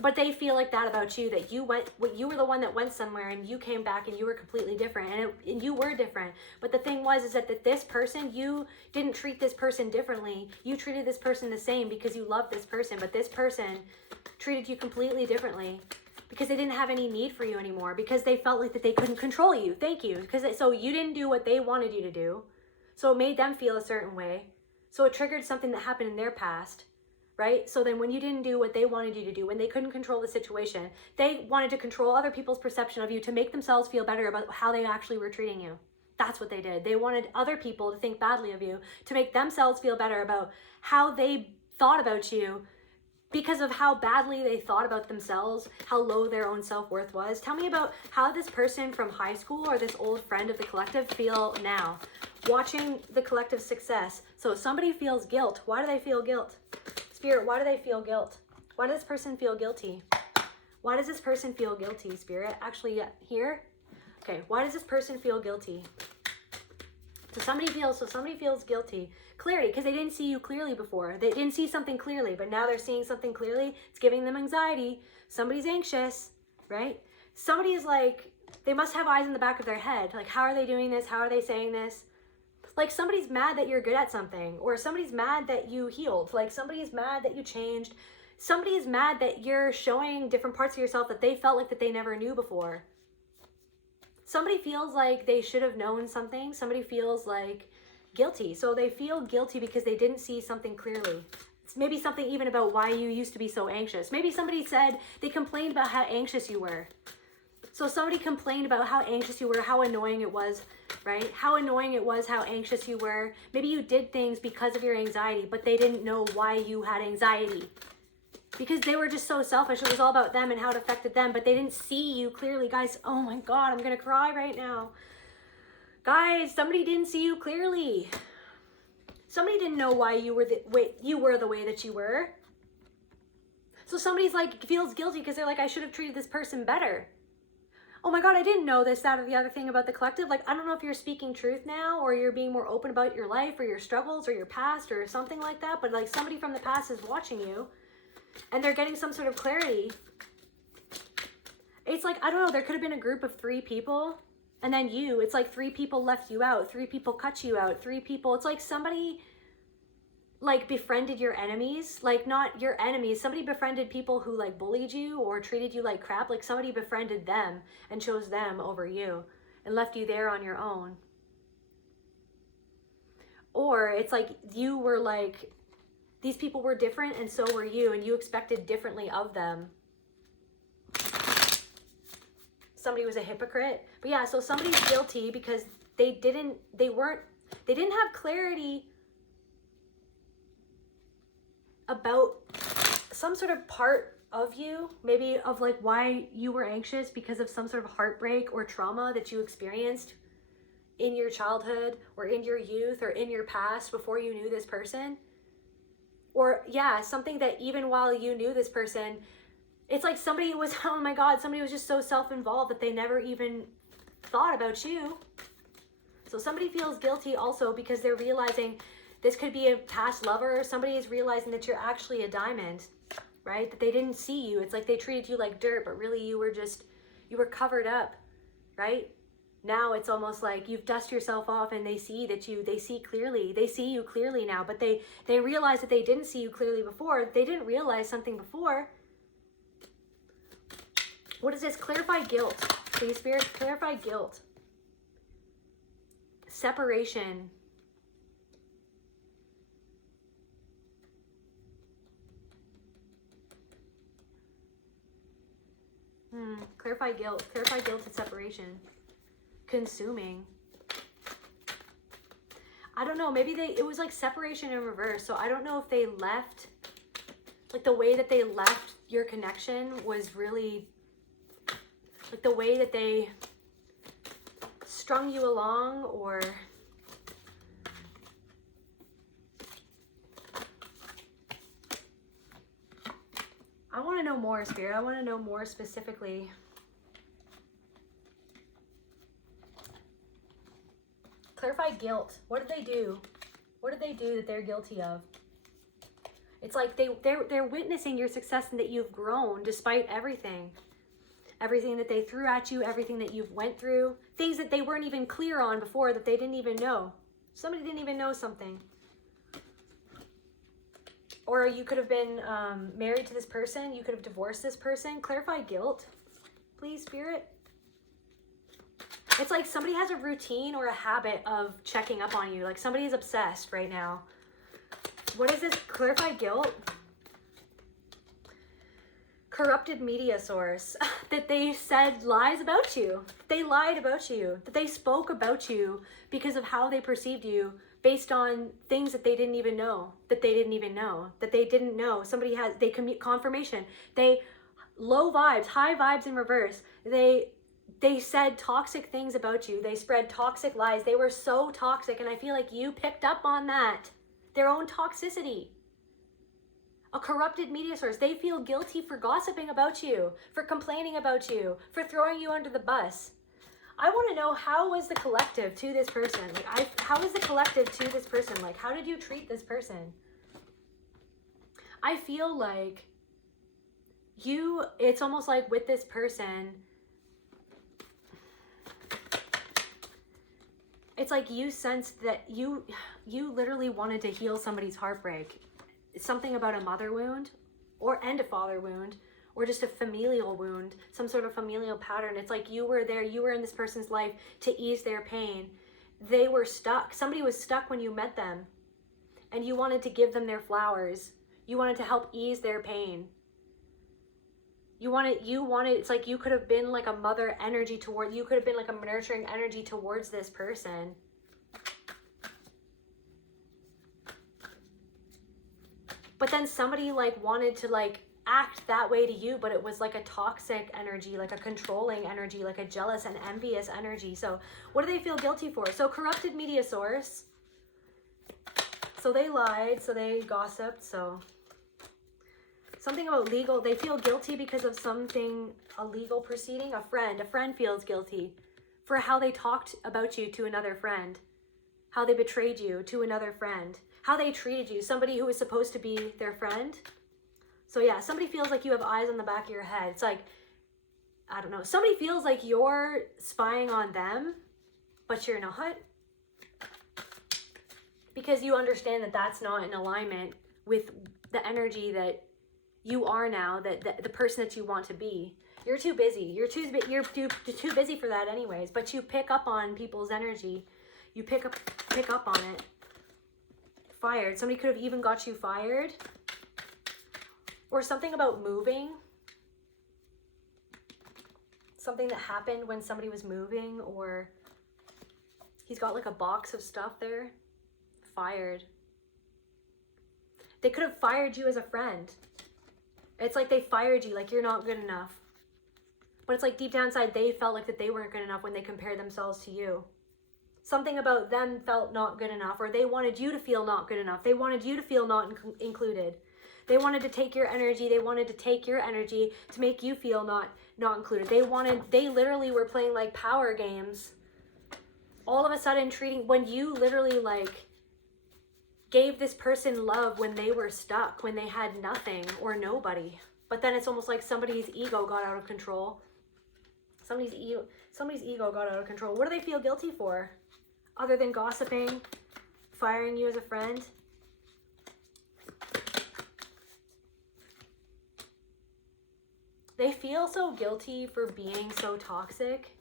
But they feel like that about you, that you were the one that went somewhere and you came back and you were completely different, and you were different. But the thing is that this person, you didn't treat this person differently. You treated this person the same because you loved this person, but this person treated you completely differently because they didn't have any need for you anymore, because they felt like that they couldn't control you. Thank you. So you didn't do what they wanted you to do. So it made them feel a certain way. So it triggered something that happened in their past. Right? So then when you didn't do what they wanted you to do, when they couldn't control the situation, they wanted to control other people's perception of you to make themselves feel better about how they actually were treating you. That's what they did. They wanted other people to think badly of you to make themselves feel better about how they thought about you because of how badly they thought about themselves, how low their own self-worth was. Tell me about how this person from high school or this old friend of the collective feel now, watching the collective success. So somebody feels guilt. Why do they feel guilt? Spirit, why do they feel guilt? Why does this person feel guilty? Why does this person feel guilty, Spirit? Actually, here. Okay, why does this person feel guilty? So somebody feels guilty. Clarity, because they didn't see you clearly before. They didn't see something clearly, but now they're seeing something clearly. It's giving them anxiety. Somebody's anxious, right? Somebody is like, they must have eyes in the back of their head. Like, how are they doing this? How are they saying this? Like somebody's mad that you're good at something, or somebody's mad that you healed. Like somebody's mad that you changed. Somebody's mad that you're showing different parts of yourself that they felt like that they never knew before. Somebody feels like they should have known something. Somebody feels like guilty. So they feel guilty because they didn't see something clearly. It's maybe something even about why you used to be so anxious. Maybe somebody said, they complained about how anxious you were. So somebody complained about how anxious you were, how annoying it was, right? How annoying it was, how anxious you were. Maybe you did things because of your anxiety, but they didn't know why you had anxiety. Because they were just so selfish. It was all about them and how it affected them, but they didn't see you clearly. Guys, oh my God, I'm going to cry right now. Guys, somebody didn't see you clearly. Somebody didn't know why you were the way that you were. So somebody's like, feels guilty because they're like, I should have treated this person better. Oh my God, I didn't know this, that, or the other thing about the collective. Like, I don't know if you're speaking truth now, or you're being more open about your life or your struggles or your past or something like that. But like somebody from the past is watching you and they're getting some sort of clarity. It's like, I don't know, there could have been a group of 3 people and then it's like 3 people left you out. 3 people cut you out. 3 people. It's like somebody like befriended your enemies, like not your enemies. Somebody befriended people who like bullied you or treated you like crap. Like somebody befriended them and chose them over you and left you there on your own. Or it's like you were like, these people were different and so were you, and you expected differently of them. Somebody was a hypocrite. But yeah, so somebody's guilty because they didn't have clarity about some sort of part of you, maybe of like why you were anxious because of some sort of heartbreak or trauma that you experienced in your childhood or in your youth or in your past before you knew this person. Or yeah, something that even while you knew this person, it's like somebody was, oh my God, somebody was just so self-involved that they never even thought about you. So somebody feels guilty also because they're realizing this could be a past lover. Somebody is realizing that you're actually a diamond, right? That they didn't see you. It's like they treated you like dirt, but really you were covered up, right? Now it's almost like you've dusted yourself off and they see clearly. They see you clearly now, but they realize that they didn't see you clearly before. They didn't realize something before. What is this? Clarify guilt. Please, Spirit, clarify guilt. Separation. Clarify guilt. Clarify guilt and separation. Consuming. I don't know. Maybe it was like separation in reverse. So I don't know if they left, like the way that they left your connection was really, like the way that they strung you along, or I want to know more, Spirit. I want to know more specifically. Clarify guilt. What did they do? What did they do that they're guilty of? It's like they're witnessing your success and that you've grown despite everything. Everything that they threw at you, everything that you've went through, things that they weren't even clear on before, that they didn't even know. Somebody didn't even know something. Or you could have been married to this person. You could have divorced this person. Clarify guilt, please, Spirit. It's like somebody has a routine or a habit of checking up on you. Like somebody is obsessed right now. What is this? Clarify guilt. Corrupted media source. That they said lies about you. They lied about you. That they spoke about you because of how they perceived you based on things that they didn't even know. That they didn't even know. That they didn't know. Somebody has, they commute confirmation. They, low vibes, high vibes in reverse. They said toxic things about you. They spread toxic lies. They were so toxic, and I feel like you picked up on that. Their own toxicity. A corrupted media source. They feel guilty for gossiping about you, for complaining about you, for throwing you under the bus. I want to know, how was the collective to this person? Like, how was the collective to this person? Like, how did you treat this person? I feel like it's almost like with this person, it's like you sensed that you literally wanted to heal somebody's heartbreak. Something about a mother wound and a father wound, or just a familial wound, some sort of familial pattern. It's like you were there, you were in this person's life to ease their pain. They were stuck. Somebody was stuck when you met them, and you wanted to give them their flowers. You wanted to help ease their pain. You wanted, it's like you could have been like a mother energy toward, you could have been like a nurturing energy towards this person. But then somebody like wanted to like act that way to you, but it was like a toxic energy, like a controlling energy, like a jealous and envious energy. So what do they feel guilty for? So corrupted media source. So they lied, so they gossiped, so something about legal. They feel guilty because of something, a legal proceeding. A friend feels guilty for how they talked about you to another friend, how they betrayed you to another friend, how they treated you, somebody who was supposed to be their friend. So yeah, somebody feels like you have eyes on the back of your head. It's like, I don't know, somebody feels like you're spying on them, but you're not. because you understand that that's not in alignment with the energy that you are now, that the person that you want to be. You're too busy. You're too busy for that anyways. But you pick up on people's energy. You pick up on it. Fired. Somebody could have even got you fired. Or something about moving. Something that happened when somebody was moving, or he's got like a box of stuff there. Fired. They could have fired you as a friend. It's like they fired you, like you're not good enough. But it's like deep down inside, they felt like that they weren't good enough when they compared themselves to you. Something about them felt not good enough, or they wanted you to feel not good enough. They wanted you to feel not included. They wanted to take your energy. They wanted to take your energy to make you feel not included. They literally were playing like power games. All of a sudden when you literally like gave this person love when they were stuck, when they had nothing or nobody. But then it's almost like somebody's ego got out of control. Somebody's ego got out of control. What do they feel guilty for? Other than gossiping, firing you as a friend? They feel so guilty for being so toxic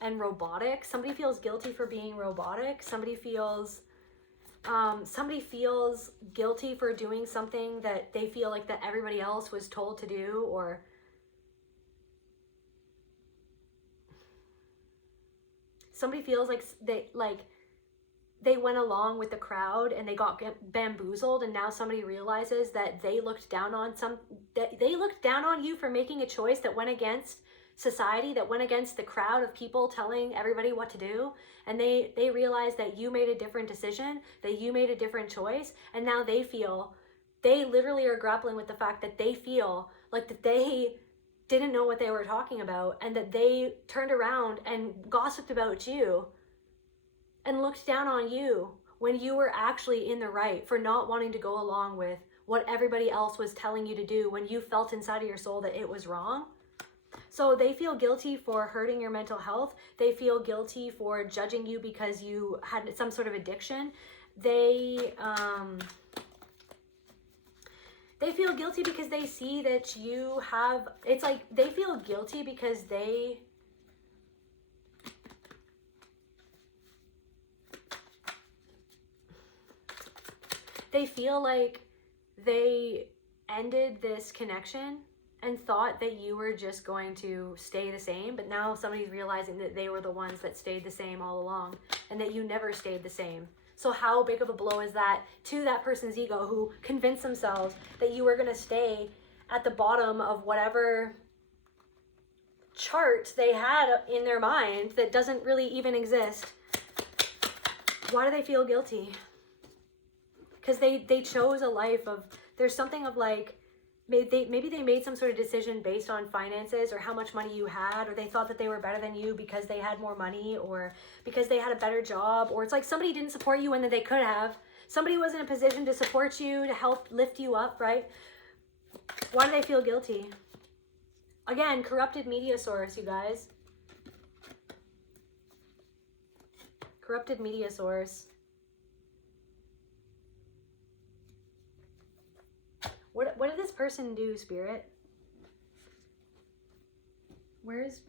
and robotic. Somebody feels guilty for being robotic. Somebody feels guilty for doing something that they feel like that everybody else was told to do, or somebody feels like they went along with the crowd and they got bamboozled, and now somebody realizes that they looked down on you for making a choice that went against society, that went against the crowd of people telling everybody what to do. And they realize that you made a different decision, that you made a different choice, and now they literally are grappling with the fact that they feel like that they didn't know what they were talking about, and that they turned around and gossiped about you and looked down on you when you were actually in the right for not wanting to go along with what everybody else was telling you to do when you felt inside of your soul that it was wrong. So they feel guilty for hurting your mental health. They feel guilty for judging you because you had some sort of addiction. They feel guilty because they see that you have, it's like they feel guilty because they feel like they ended this connection and thought that you were just going to stay the same, but now somebody's realizing that they were the ones that stayed the same all along, and that you never stayed the same. So how big of a blow is that to that person's ego, who convinced themselves that you were going to stay at the bottom of whatever chart they had in their mind that doesn't really even exist? Why do they feel guilty? Because they chose a life of, there's something of like, maybe they made some sort of decision based on finances or how much money you had, or they thought that they were better than you because they had more money, or because they had a better job, or it's like somebody didn't support you when they could have. Somebody was in a position to support you, to help lift you up, right? Why do they feel guilty? Again, corrupted media source, you guys. Corrupted media source. What did this person do, Spirit? Where's...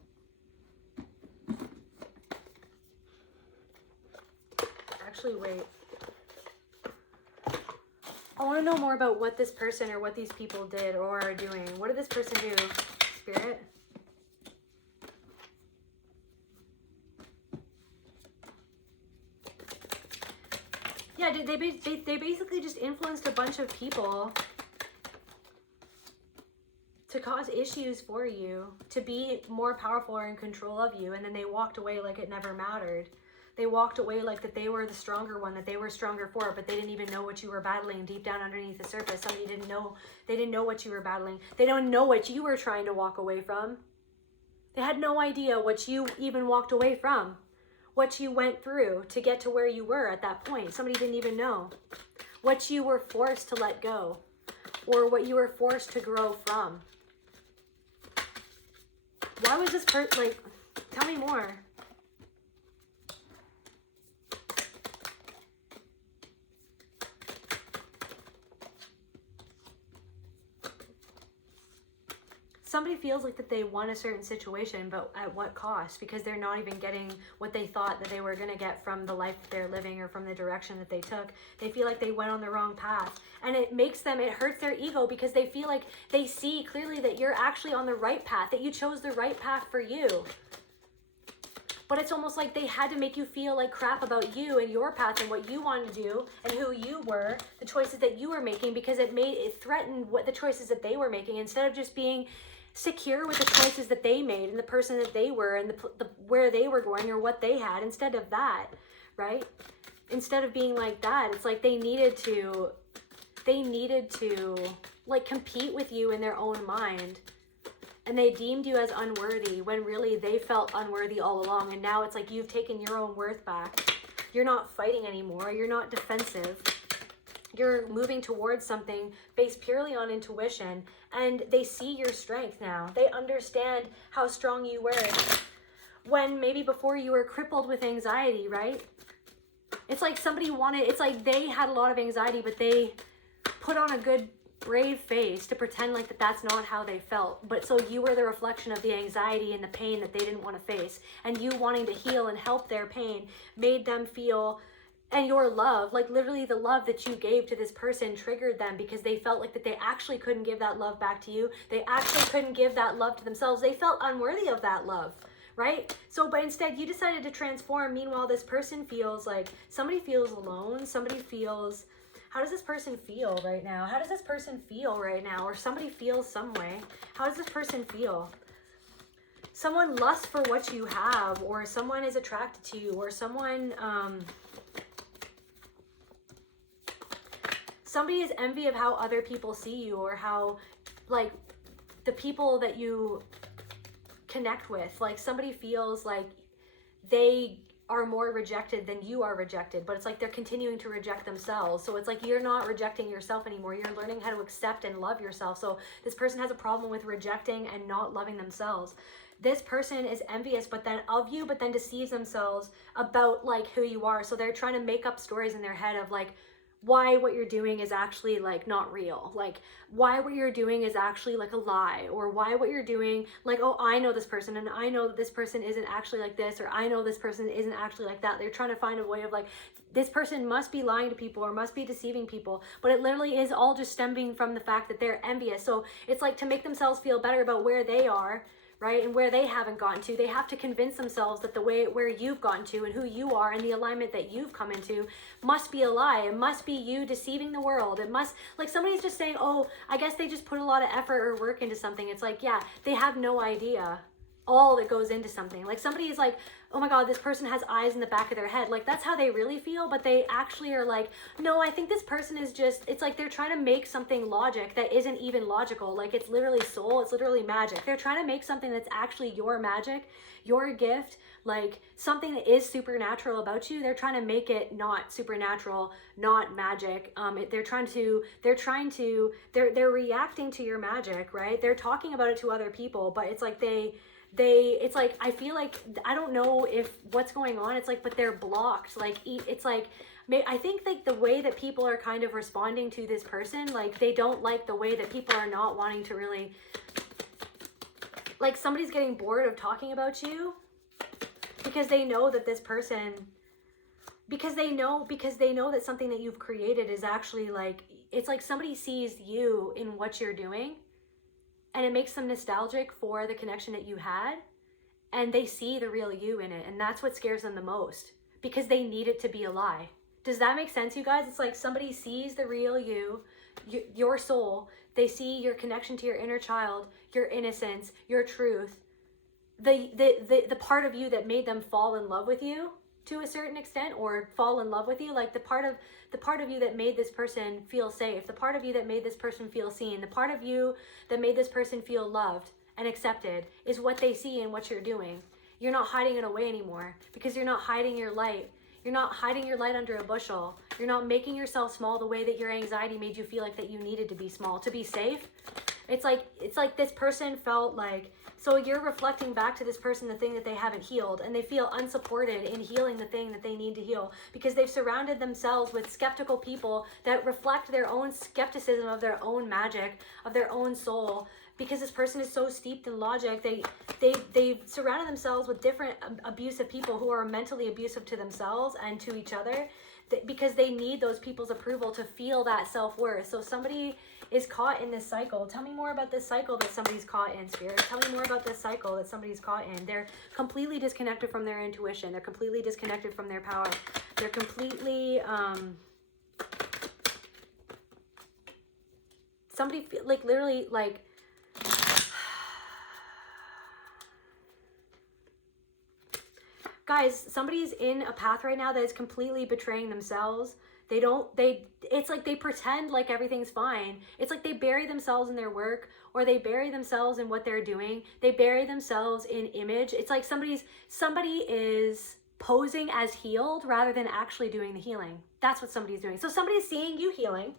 Actually, wait. I want to know more about what this person or what these people did or are doing. What did this person do, Spirit? Yeah, they basically just influenced a bunch of people to cause issues for you, to be more powerful or in control of you, and then they walked away like it never mattered. They walked away like that they were the stronger one, that they were stronger for it, but they didn't even know what you were battling deep down underneath the surface. Somebody didn't know, they didn't know what you were battling. They don't know what you were trying to walk away from. They had no idea what you even walked away from, what you went through to get to where you were at that point. Somebody didn't even know what you were forced to let go, or what you were forced to grow from. Why was this person, like, tell me more. somebody feels like that they won a certain situation, but at what cost? Because they're not even getting what they thought that they were going to get from the life that they're living or from the direction that they took. They feel like they went on the wrong path, and it hurts their ego, because they feel like they see clearly that you're actually on the right path, that you chose the right path for you. But it's almost like they had to make you feel like crap about you and your path and what you wanted to do and who you were, the choices that you were making, because it threatened what the choices that they were making, instead of just being secure with the choices that they made and the person that they were and the where they were going or what they had. Instead of that, right? Instead of being like that, it's like they needed to like compete with you in their own mind. And they deemed you as unworthy when really they felt unworthy all along. And now it's like you've taken your own worth back. You're not fighting anymore. You're not defensive. You're moving towards something based purely on intuition. And they see your strength now. They understand how strong you were. When maybe before you were crippled with anxiety, right? It's like it's like they had a lot of anxiety, but they put on a good brave face to pretend like that's not how they felt. But so you were the reflection of the anxiety and the pain that they didn't want to face, and you wanting to heal and help their pain made them feel, and your love, like literally the love that you gave to this person triggered them, because they felt like that they actually couldn't give that love back to you. They actually couldn't give that love to themselves. They felt unworthy of that love, right? So but instead you decided to transform. Meanwhile, this person feels like somebody feels alone. Somebody feels, how does this person feel right now? How does this person feel right now? Or somebody feels some way. How does this person feel? Someone lusts for what you have, or someone is attracted to you, or someone, somebody is envy of how other people see you, or how, like, the people that you connect with. Like, somebody feels like they are more rejected than you are rejected, but it's like they're continuing to reject themselves. So it's like you're not rejecting yourself anymore. You're learning how to accept and love yourself. So this person has a problem with rejecting and not loving themselves. This person is envious but then deceives themselves about like who you are. So they're trying to make up stories in their head of like why what you're doing is actually like not real, like why what you're doing is actually like a lie, or why what you're doing, like, oh, I know this person and I know that this person isn't actually like this, or I know this person isn't actually like that. They're trying to find a way of like, this person must be lying to people or must be deceiving people, but it literally is all just stemming from the fact that they're envious. So it's like to make themselves feel better about where they are, right, and where they haven't gotten to, they have to convince themselves that the way where you've gotten to and who you are and the alignment that you've come into must be a lie. It must be you deceiving the world. It must, like, somebody's just saying, oh, I guess they just put a lot of effort or work into something. It's like, yeah, they have no idea all that goes into something. Like, somebody is like, oh my God, this person has eyes in the back of their head. Like, that's how they really feel, but they actually are like, no, I think this person is just, it's like they're trying to make something logic that isn't even logical. Like, it's literally soul, it's literally magic. They're trying to make something that's actually your magic, your gift, like something that is supernatural about you. They're trying to make it not supernatural, not magic. They're reacting to your magic, right? They're talking about it to other people, but it's like it's like, I feel like, I don't know if what's going on, it's like, but they're blocked. Like, it's like, I think like the way that people are kind of responding to this person, like they don't like the way that people are not wanting to really, like somebody's getting bored of talking about you because they know that this person, because they know that something that you've created is actually like, it's like somebody sees you in what you're doing, and it makes them nostalgic for the connection that you had, and they see the real you in it. And that's what scares them the most, because they need it to be a lie. Does that make sense, you guys? It's like somebody sees the real you, your soul. They see your connection to your inner child, your innocence, your truth, the part of you that made them fall in love with you to a certain extent, or fall in love with you, like the part of you that made this person feel safe, the part of you that made this person feel seen, the part of you that made this person feel loved and accepted is what they see in what you're doing. You're not hiding it away anymore, because you're not hiding your light. You're not hiding your light under a bushel. You're not making yourself small the way that your anxiety made you feel like that you needed to be small to be safe. It's like this person felt like, so you're reflecting back to this person the thing that they haven't healed, and they feel unsupported in healing the thing that they need to heal, because they've surrounded themselves with skeptical people that reflect their own skepticism of their own magic, of their own soul, because this person is so steeped in logic. They've surrounded themselves with different abusive people who are mentally abusive to themselves and to each other, because they need those people's approval to feel that self-worth. So somebody is caught in this cycle. Tell me more about this cycle that somebody's caught in, Spirit. Tell me more about this cycle that somebody's caught in. They're completely disconnected from their intuition. They're completely disconnected from their power. They're completely somebody like literally like guys, somebody's in a path right now that is completely betraying themselves. It's like they pretend like everything's fine. It's like they bury themselves in their work, or they bury themselves in what they're doing. They bury themselves in image. It's like somebody is posing as healed rather than actually doing the healing. That's what somebody's doing. So somebody's seeing you healing.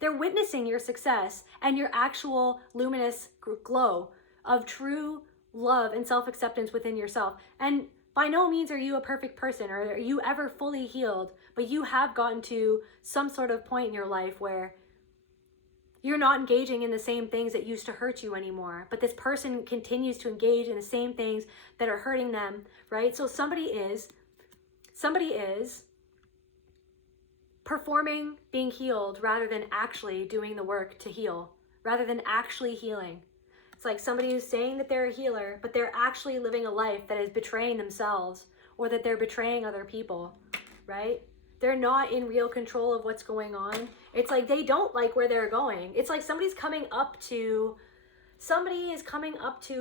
They're witnessing your success and your actual luminous glow of true love and self-acceptance within yourself. And by no means are you a perfect person, or are you ever fully healed, but you have gotten to some sort of point in your life where you're not engaging in the same things that used to hurt you anymore, but this person continues to engage in the same things that are hurting them, right? So somebody is performing being healed rather than actually doing the work to heal, rather than actually healing. It's like somebody who's saying that they're a healer, but they're actually living a life that is betraying themselves, or that they're betraying other people, right? They're not in real control of what's going on. It's like they don't like where they're going. It's like somebody is coming up to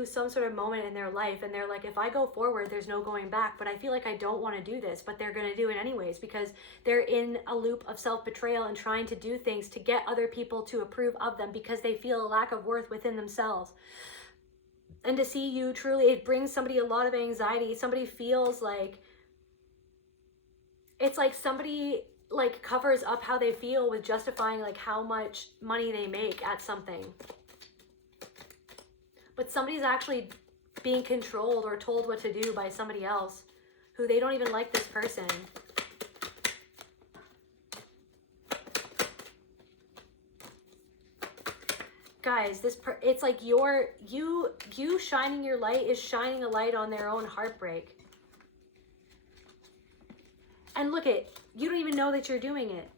some sort of moment in their life, and they're like, if I go forward, there's no going back, but I feel like I don't want to do this, but they're going to do it anyways, because they're in a loop of self-betrayal and trying to do things to get other people to approve of them, because they feel a lack of worth within themselves. And to see you truly, it brings somebody a lot of anxiety. Somebody feels like, it's like somebody like covers up how they feel with justifying like how much money they make at something. But somebody's actually being controlled or told what to do by somebody else who they don't even like this person. Guys, it's like you shining your light is shining a light on their own heartbreak. And look you don't even know that you're doing it.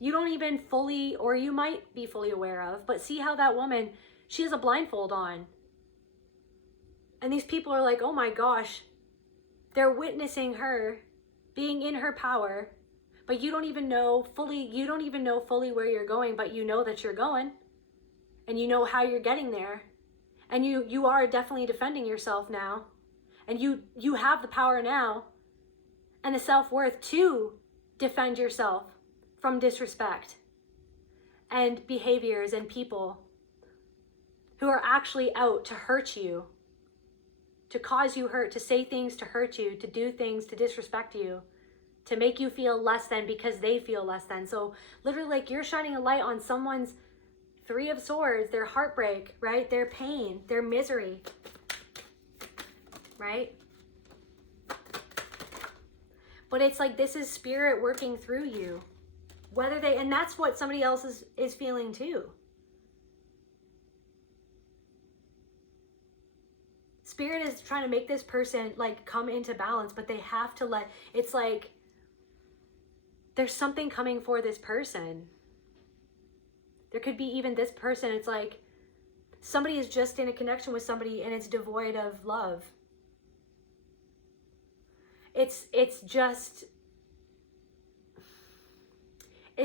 You don't even fully, or you might be fully aware of, but see how that woman, she has a blindfold on. And these people are like, oh my gosh, they're witnessing her being in her power, but you don't even know fully where you're going, but you know that you're going, and you know how you're getting there. And you are definitely defending yourself now. And you have the power now and the self-worth to defend yourself from disrespect and behaviors and people who are actually out to hurt you, to cause you hurt, to say things to hurt you, to do things to disrespect you, to make you feel less than because they feel less than. So literally, like, you're shining a light on someone's Three of Swords, their heartbreak, right? Their pain, their misery, right? But it's like, this is spirit working through you. And that's what somebody else is feeling too. Spirit is trying to make this person like come into balance, but they have to it's like, there's something coming for this person. There could be even this person, it's like, somebody is just in a connection with somebody and it's devoid of love. It's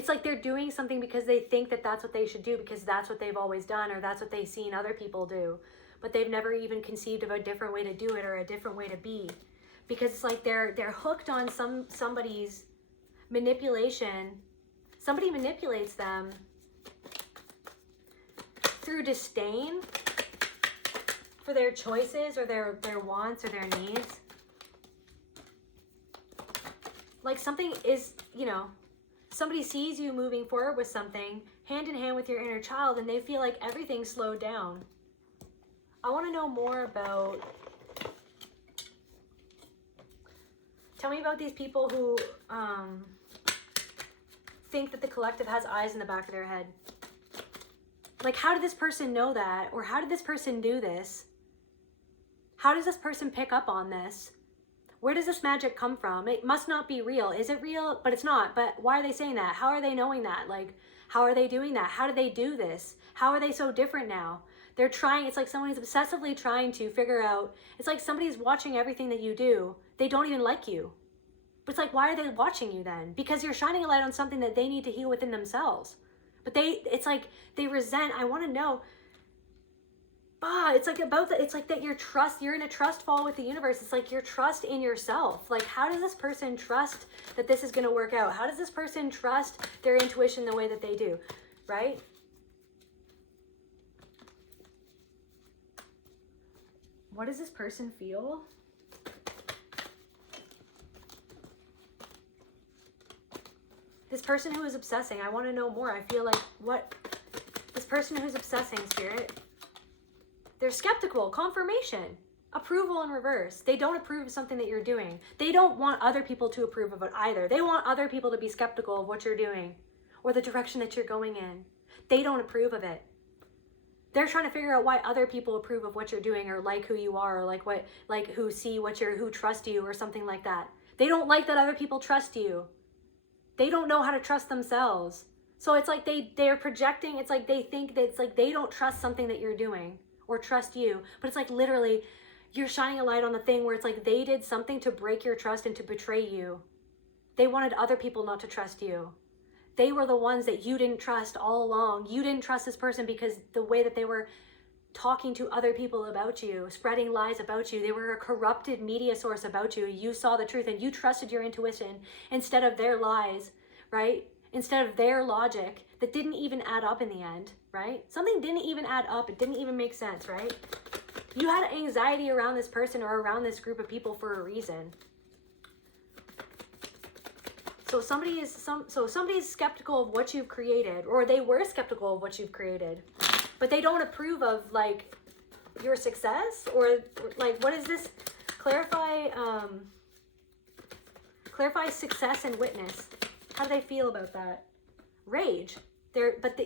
like they're doing something because they think that that's what they should do, because that's what they've always done, or that's what they've seen other people do. But they've never even conceived of a different way to do it, or a different way to be. Because it's like they're hooked on somebody's manipulation. Somebody manipulates them through disdain for their choices or their wants or their needs. Like something is, somebody sees you moving forward with something hand in hand with your inner child, and they feel like everything's slowed down. I want to know more about, tell me about these people who think that the collective has eyes in the back of their head. Like, how did this person know that? Or how did this person do this? How does this person pick up on this? Where does this magic come from? It must not be real. Is it real? But it's not. But why are they saying that? How are they knowing that? Like, how are they doing that? How do they do this? How are they so different now? They're trying, it's like someone's obsessively trying to figure out, it's like somebody's watching everything that you do. They don't even like you. But it's like, why are they watching you then? Because you're shining a light on something that they need to heal within themselves. But it's like they resent, I want to know, it's like it's like that you're in a trust fall with the universe. It's like your trust in yourself. Like, how does this person trust that this is going to work out? How does this person trust their intuition the way that they do, right? What does this person feel? This person who is obsessing, I want to know more. I feel like this person who's obsessing, Spirit, they're skeptical, confirmation, approval in reverse. They don't approve of something that you're doing. They don't want other people to approve of it either. They want other people to be skeptical of what you're doing or the direction that you're going in. They don't approve of it. They're trying to figure out why other people approve of what you're doing or like who you are or who trust you or something like that. They don't like that other people trust you. They don't know how to trust themselves. So it's like they're projecting, it's like they think that it's like they don't trust something that you're doing or trust you. But it's like literally you're shining a light on the thing where it's like they did something to break your trust and to betray you. They wanted other people not to trust you. They were the ones that you didn't trust all along. You didn't trust this person because the way that they were talking to other people about you, spreading lies about you. They were a corrupted media source about you. You saw the truth and you trusted your intuition instead of their lies, right? Instead of their logic that didn't even add up in the end, right? Something didn't even add up. It didn't even make sense, right? You had anxiety around this person or around this group of people for a reason. So somebody's skeptical of what you've created, or they were skeptical of what you've created, but they don't approve of like your success or like, what is this? Clarify success and witness. How do they feel about that? Rage.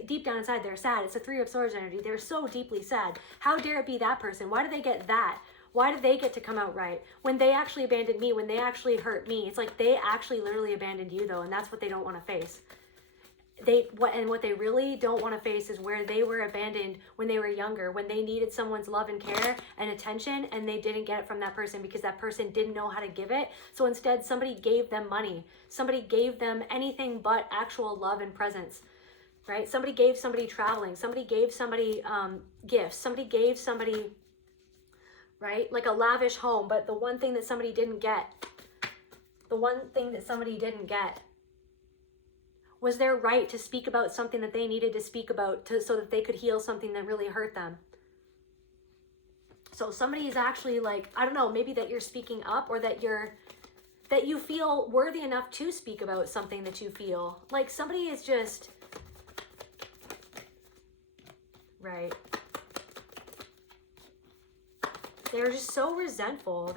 Deep down inside, they're sad. It's a Three of Swords energy. They're so deeply sad. How dare it be that person? Why do they get that? Why did they get to come out right? When they actually abandoned me, when they actually hurt me, it's like they actually literally abandoned you though, and that's what they don't want to face. What they really don't want to face is where they were abandoned when they were younger, when they needed someone's love and care and attention, and they didn't get it from that person because that person didn't know how to give it. So instead, somebody gave them money. Somebody gave them anything but actual love and presence, right? Somebody gave somebody traveling. Somebody gave somebody gifts. Somebody gave somebody, right? Like a lavish home, but the one thing that somebody didn't get, was their right to speak about something that they needed to speak about so that they could heal something that really hurt them. So somebody is actually like, I don't know, maybe that you're speaking up, or that you feel worthy enough to speak about something that you feel. Like somebody is just, right. They're just so resentful.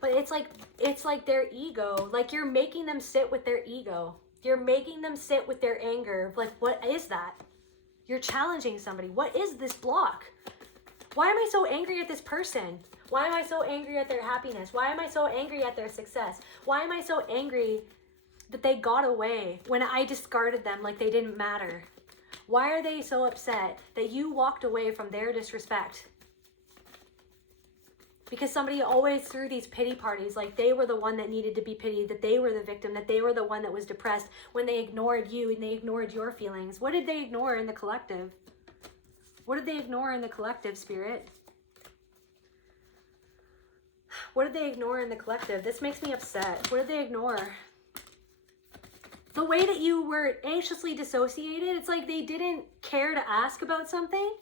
But it's like their ego, like you're making them sit with their ego. You're making them sit with their anger. Like, what is that? You're challenging somebody. What is this block? Why am I so angry at this person? Why am I so angry at their happiness? Why am I so angry at their success? Why am I so angry that they got away when I discarded them like they didn't matter? Why are they so upset that you walked away from their disrespect? Because somebody always threw these pity parties like they were the one that needed to be pitied, that they were the victim, that they were the one that was depressed when they ignored you and they ignored your feelings. What did they ignore in the collective? What did they ignore in the collective, Spirit? What did they ignore in the collective? This makes me upset. What did they ignore? The way that you were anxiously dissociated, it's like they didn't care to ask about something.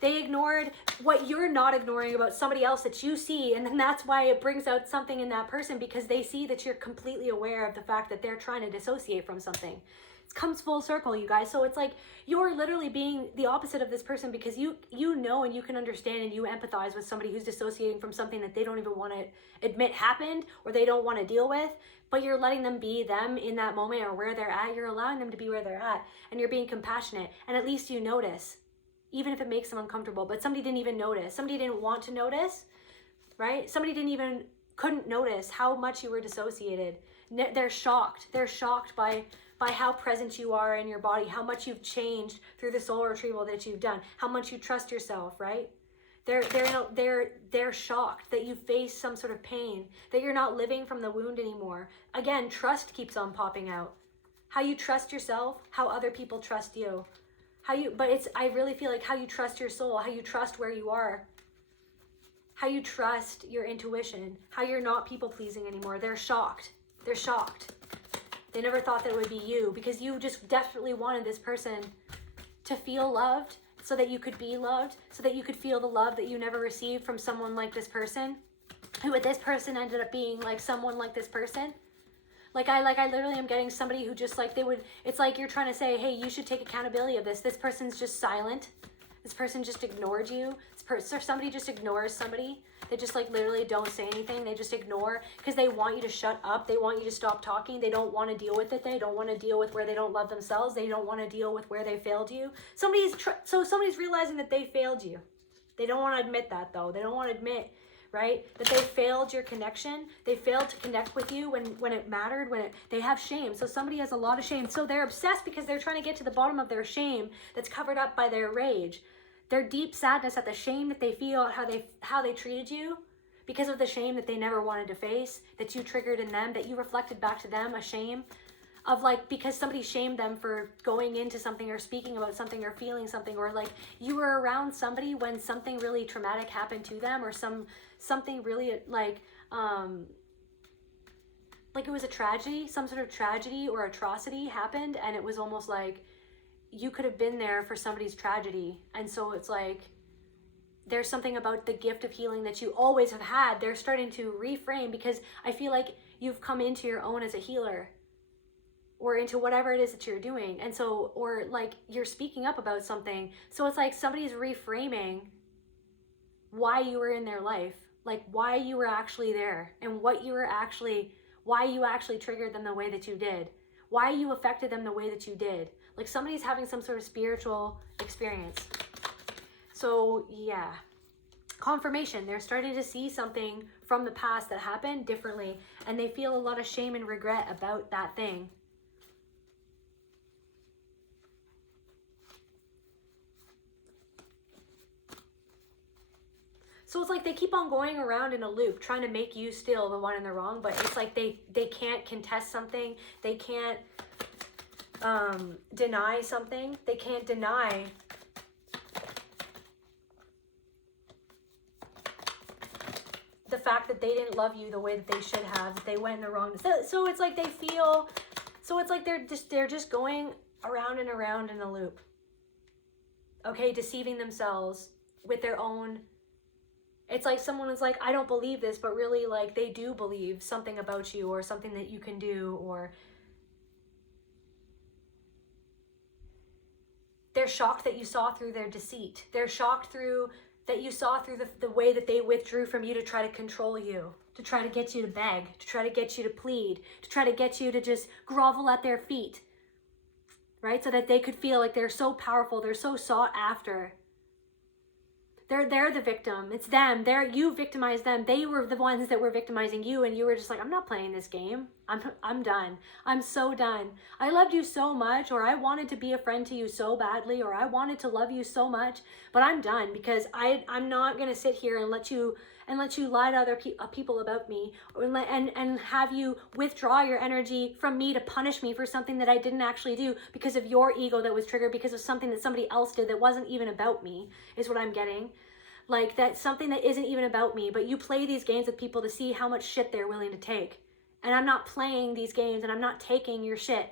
They ignored what you're not ignoring about somebody else that you see, and then that's why it brings out something in that person, because they see that you're completely aware of the fact that they're trying to dissociate from something. It comes full circle, you guys. So it's like you're literally being the opposite of this person, because you know and you can understand and you empathize with somebody who's dissociating from something that they don't even want to admit happened or they don't want to deal with, but you're letting them be them in that moment or where they're at. You're allowing them to be where they're at, and you're being compassionate, and at least you notice. even if it makes them uncomfortable, but somebody didn't even notice. Somebody didn't want to notice, right? Somebody couldn't notice how much you were dissociated. They're shocked. They're shocked by how present you are in your body, how much you've changed through the soul retrieval that you've done, how much you trust yourself, right? They're shocked that you face some sort of pain, that you're not living from the wound anymore. Again, trust keeps on popping out. How you trust yourself, how other people trust you. I really feel like how you trust your soul, how you trust where you are, how you trust your intuition, how you're not people pleasing anymore. They're shocked. They're shocked. They never thought that it would be you, because you just desperately wanted this person to feel loved so that you could be loved, so that you could feel the love that you never received from someone like this person, who this person ended up being like someone like this person. Like I literally am getting somebody who just like, it's like you're trying to say, hey, you should take accountability of this. This person's just silent. This person just ignored you. Or somebody just ignores somebody. They just like literally don't say anything. They just ignore because they want you to shut up. They want you to stop talking. They don't want to deal with it. They don't want to deal with where they don't love themselves. They don't want to deal with where they failed you. Somebody's realizing that they failed you. They don't want to admit that though. They don't want to admit, right, that they failed your connection. They failed to connect with you when it mattered, they have shame. So somebody has a lot of shame. So they're obsessed because they're trying to get to the bottom of their shame that's covered up by their rage. Their deep sadness at the shame that they feel at how they treated you, because of the shame that they never wanted to face, that you triggered in them, that you reflected back to them, a shame of like, because somebody shamed them for going into something or speaking about something or feeling something, or like you were around somebody when something really traumatic happened to them, or something really like it was a tragedy, some sort of tragedy or atrocity happened, and it was almost like you could have been there for somebody's tragedy. And so it's like there's something about the gift of healing that you always have had. They're starting to reframe, because I feel like you've come into your own as a healer, or into whatever it is that you're doing. And so, or like you're speaking up about something. So it's like somebody's reframing why you were in their life, like why you were actually there, and why you actually triggered them the way that you did, why you affected them the way that you did. Like somebody's having some sort of spiritual experience. So yeah, confirmation. They're starting to see something from the past that happened differently, and they feel a lot of shame and regret about that thing. So it's like they keep on going around in a loop, trying to make you still the one in the wrong, but it's like they can't contest something. They can't deny something. They can't deny the fact that they didn't love you the way that they should have, that they went in the wrong. So it's like they feel, so it's like they're just going around and around in a loop. Okay, deceiving themselves with their own. It's like someone is like, I don't believe this, but really like they do believe something about you, or something that you can do, or they're shocked that you saw through their deceit. They're shocked that you saw through the way that they withdrew from you to try to control you, to try to get you to beg, to try to get you to plead, to try to get you to just grovel at their feet, right? So that they could feel like they're so powerful, they're so sought after. They're the victim. It's them. You victimized them. They were the ones that were victimizing you, and you were just like, I'm not playing this game. I'm done. I'm so done. I loved you so much, or I wanted to be a friend to you so badly, or I wanted to love you so much, but I'm done, because I'm not gonna sit here and let you lie to other people about me, and have you withdraw your energy from me to punish me for something that I didn't actually do, because of your ego that was triggered because of something that somebody else did that wasn't even about me, is what I'm getting. Like, that's something that isn't even about me, but you play these games with people to see how much shit they're willing to take. And I'm not playing these games, and I'm not taking your shit.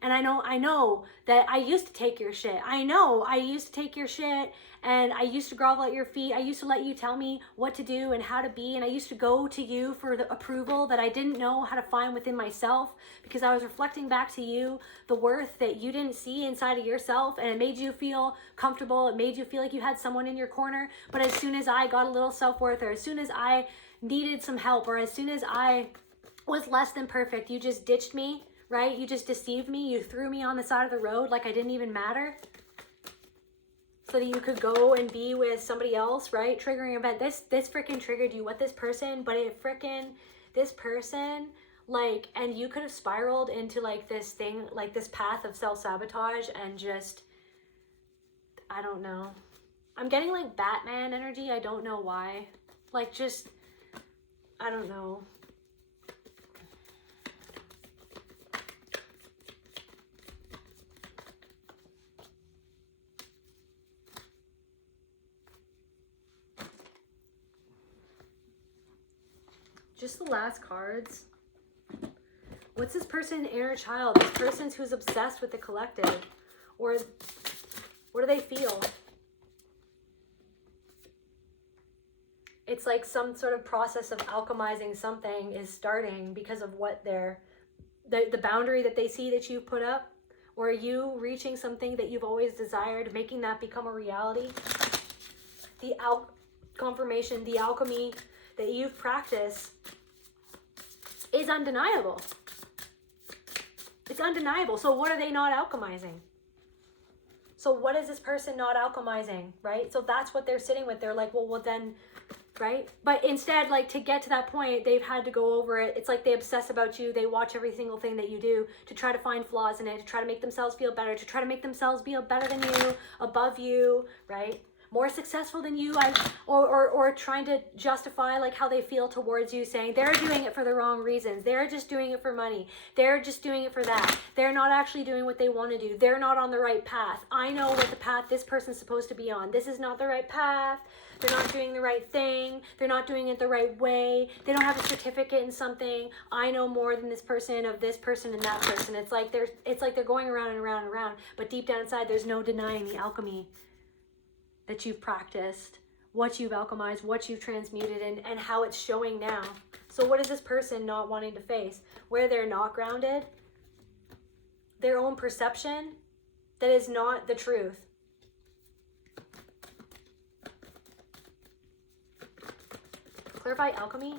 And I know that I used to take your shit. I know I used to take your shit, and I used to grovel at your feet. I used to let you tell me what to do and how to be, and I used to go to you for the approval that I didn't know how to find within myself, because I was reflecting back to you the worth that you didn't see inside of yourself, and it made you feel comfortable. It made you feel like you had someone in your corner. But as soon as I got a little self-worth, or as soon as I needed some help, or as soon as I was less than perfect, you just ditched me. Right? You just deceived me. You threw me on the side of the road like I didn't even matter. so that you could go and be with somebody else, right? Triggering event. This freaking triggered you with this person, but it freaking, this person, like, and you could have spiraled into like this thing, like this path of self-sabotage and just, I don't know. I'm getting like Batman energy. I don't know why. Like, just, I don't know. Just the last cards. What's this person's inner child? This person's who's obsessed with the collective. Or what do they feel? It's like some sort of process of alchemizing something is starting because of what they're, the boundary that they see that you've put up. Or you reaching something that you've always desired, making that become a reality. The confirmation, the alchemy that you've practiced is undeniable. It's undeniable. So what are they not alchemizing? So what is this person not alchemizing, right? So that's what they're sitting with. They're like, well then, right? But instead, like, to get to that point, they've had to go over it. It's like they obsess about you. They watch every single thing that you do to try to find flaws in it, to try to make themselves feel better, to try to make themselves feel better than you, above you, right? More successful than you, or trying to justify like how they feel towards you, saying they're doing it for the wrong reasons. They're just doing it for money. They're just doing it for that. They're not actually doing what they want to do. They're not on the right path. I know what the path this person's supposed to be on. This is not the right path. They're not doing the right thing. They're not doing it the right way. They don't have a certificate in something. I know more than this person of this person and that person. It's like they're going around and around and around, but deep down inside, there's no denying the alchemy that you've practiced, what you've alchemized, what you've transmuted, and how it's showing now. So what is this person not wanting to face? Where they're not grounded, their own perception that is not the truth. Clarify alchemy.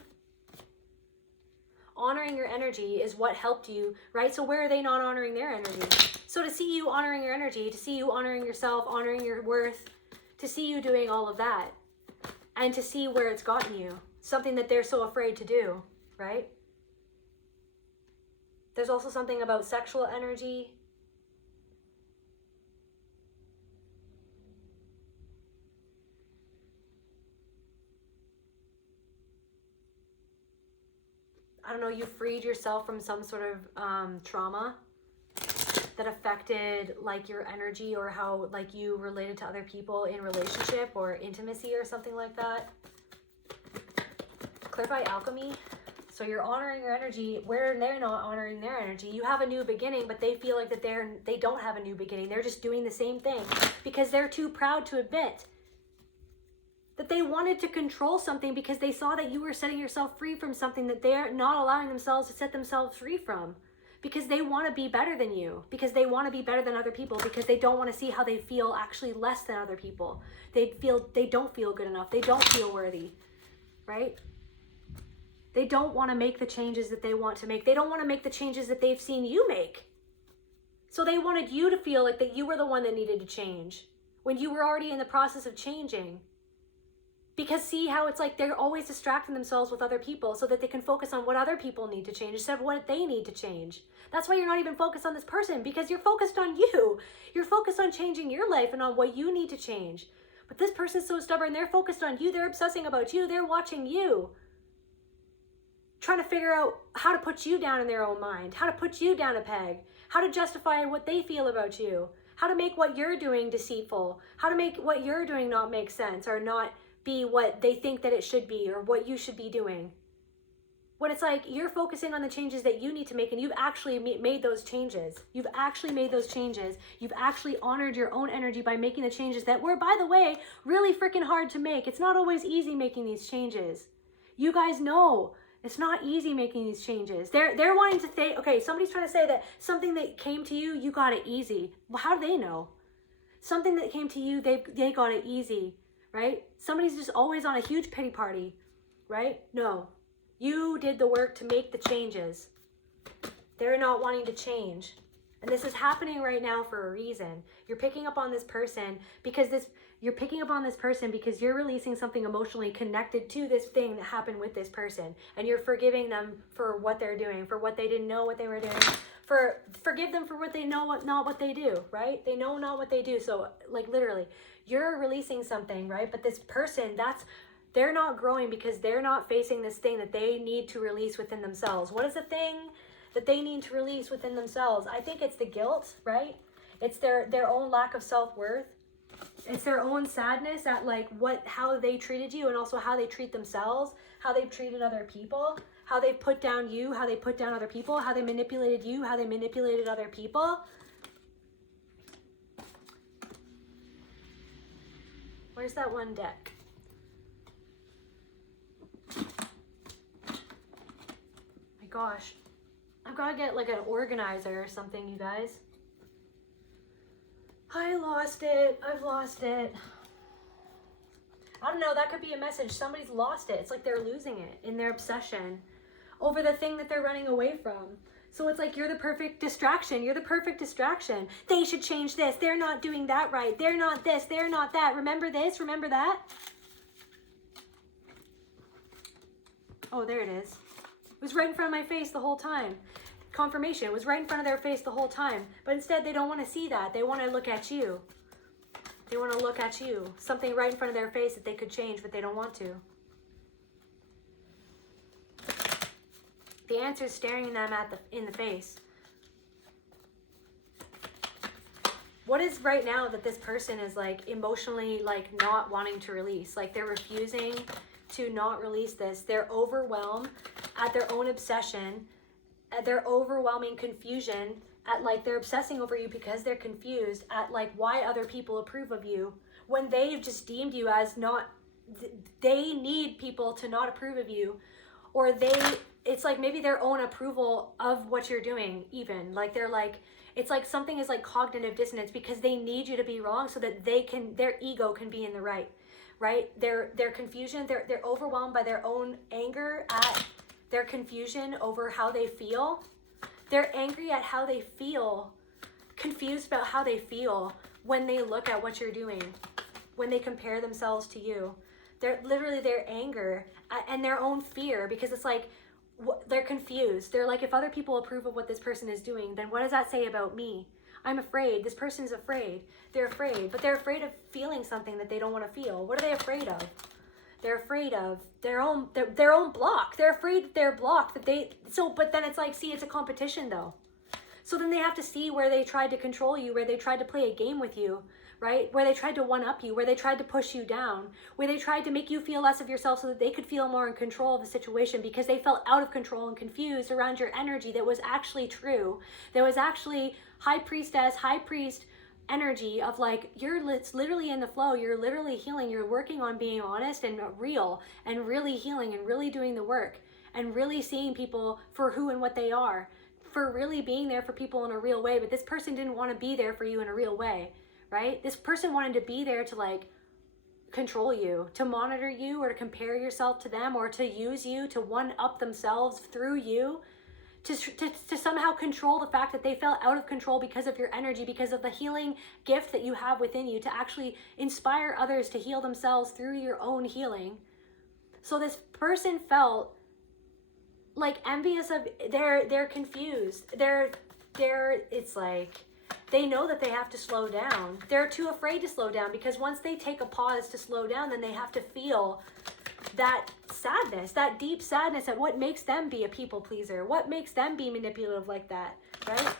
Honoring your energy is what helped you, right? So where are they not honoring their energy? So to see you honoring your energy, to see you honoring yourself, honoring your worth, to see you doing all of that, and to see where it's gotten you, something that they're so afraid to do, right? There's also something about sexual energy. I don't know, you freed yourself from some sort of trauma that affected like your energy, or how like you related to other people in relationship or intimacy or something like that. Clarify alchemy. So you're honoring your energy where they're not honoring their energy. You have a new beginning, but they feel like that they don't have a new beginning. They're just doing the same thing because they're too proud to admit that they wanted to control something, because they saw that you were setting yourself free from something that they're not allowing themselves to set themselves free from. Because they want to be better than you, because they want to be better than other people, because they don't want to see how they feel actually less than other people. They don't feel good enough. They don't feel worthy, right? They don't want to make the changes that they want to make. They don't want to make the changes that they've seen you make. So they wanted you to feel like that you were the one that needed to change when you were already in the process of changing. Because see how it's like they're always distracting themselves with other people so that they can focus on what other people need to change instead of what they need to change. That's why you're not even focused on this person, because you're focused on you. You're focused on changing your life and on what you need to change. But this person's so stubborn. They're focused on you. They're obsessing about you. They're watching you. Trying to figure out how to put you down in their own mind, how to put you down a peg, how to justify what they feel about you, how to make what you're doing deceitful, how to make what you're doing not make sense or not be what they think that it should be or what you should be doing. When it's like you're focusing on the changes that you need to make, and you've actually made those changes. You've actually made those changes. You've actually honored your own energy by making the changes that were, by the way, really freaking hard to make. It's not always easy making these changes. You guys know it's not easy making these changes. They're wanting to say, okay, somebody's trying to say that something that came to you, you got it easy. Well, how do they know? Something that came to you, they got it easy. Right? Somebody's just always on a huge pity party, right? No, you did the work to make the changes. They're not wanting to change. And this is happening right now for a reason. You're picking up on this person because You're picking up on this person because you're releasing something emotionally connected to this thing that happened with this person. And you're forgiving them for what they're doing, for what they didn't know what they were doing. Forgive them for what they know, not what they do, right? They know not what they do. So like literally, you're releasing something, right? But this person, they're not growing because they're not facing this thing that they need to release within themselves. What is the thing that they need to release within themselves? I think it's the guilt, right? It's their own lack of self-worth. It's their own sadness at like how they treated you, and also how they treat themselves, how they've treated other people, how they put down you, how they put down other people, how they manipulated you, how they manipulated other people. Where's that one deck? My gosh. I've got to get like an organizer or something, you guys. I lost it. I've lost it. I don't know. That could be a message. Somebody's lost it. It's like they're losing it in their obsession over the thing that they're running away from. So it's like you're the perfect distraction. You're the perfect distraction. They should change this. They're not doing that right. They're not this. They're not that. Remember this. Remember that. Oh, there it is. It was right in front of my face the whole time. Confirmation. It was right in front of their face the whole time. But instead, they don't want to see that. They want to look at you. They want to look at you. Something right in front of their face that they could change, but they don't want to. The answer is staring them in the face. What is right now that this person is like emotionally like not wanting to release? Like they're refusing to not release this. They're overwhelmed at their own obsession, at their overwhelming confusion, at like they're obsessing over you because they're confused at like why other people approve of you when they've just deemed you as not, they need people to not approve of you, or it's like maybe their own approval of what you're doing even. Like they're like, it's like something is like cognitive dissonance because they need you to be wrong so that their ego can be in the right, right? Their confusion, they're overwhelmed by their own anger at their confusion over how they feel. They're angry at how they feel, confused about how they feel when they look at what you're doing, when they compare themselves to you. They're literally their anger and their own fear, because it's like they're confused. They're like, if other people approve of what this person is doing, then what does that say about me? I'm afraid. This person is afraid. They're afraid, but they're afraid of feeling something that they don't want to feel. What are they afraid of? They're afraid of their own block. They're afraid that they're blocked. But then it's like, see, it's a competition though. So then they have to see where they tried to control you, where they tried to play a game with you, right? Where they tried to one-up you, where they tried to push you down, where they tried to make you feel less of yourself so that they could feel more in control of the situation because they felt out of control and confused around your energy that was actually true. There was actually high priestess, high priest energy of like, it's literally in the flow, you're literally healing, you're working on being honest and real and really healing and really doing the work and really seeing people for who and what they are, for really being there for people in a real way. But this person didn't want to be there for you in a real way, right? This person wanted to be there to like control you, to monitor you, or to compare yourself to them, or to use you to one up themselves through you, to somehow control the fact that they felt out of control because of your energy, because of the healing gift that you have within you, to actually inspire others to heal themselves through your own healing. So this person felt like envious of, they're confused. It's like, they know that they have to slow down. They're too afraid to slow down because once they take a pause to slow down, then they have to feel that sadness, that deep sadness at what makes them be a people pleaser, what makes them be manipulative like that, right?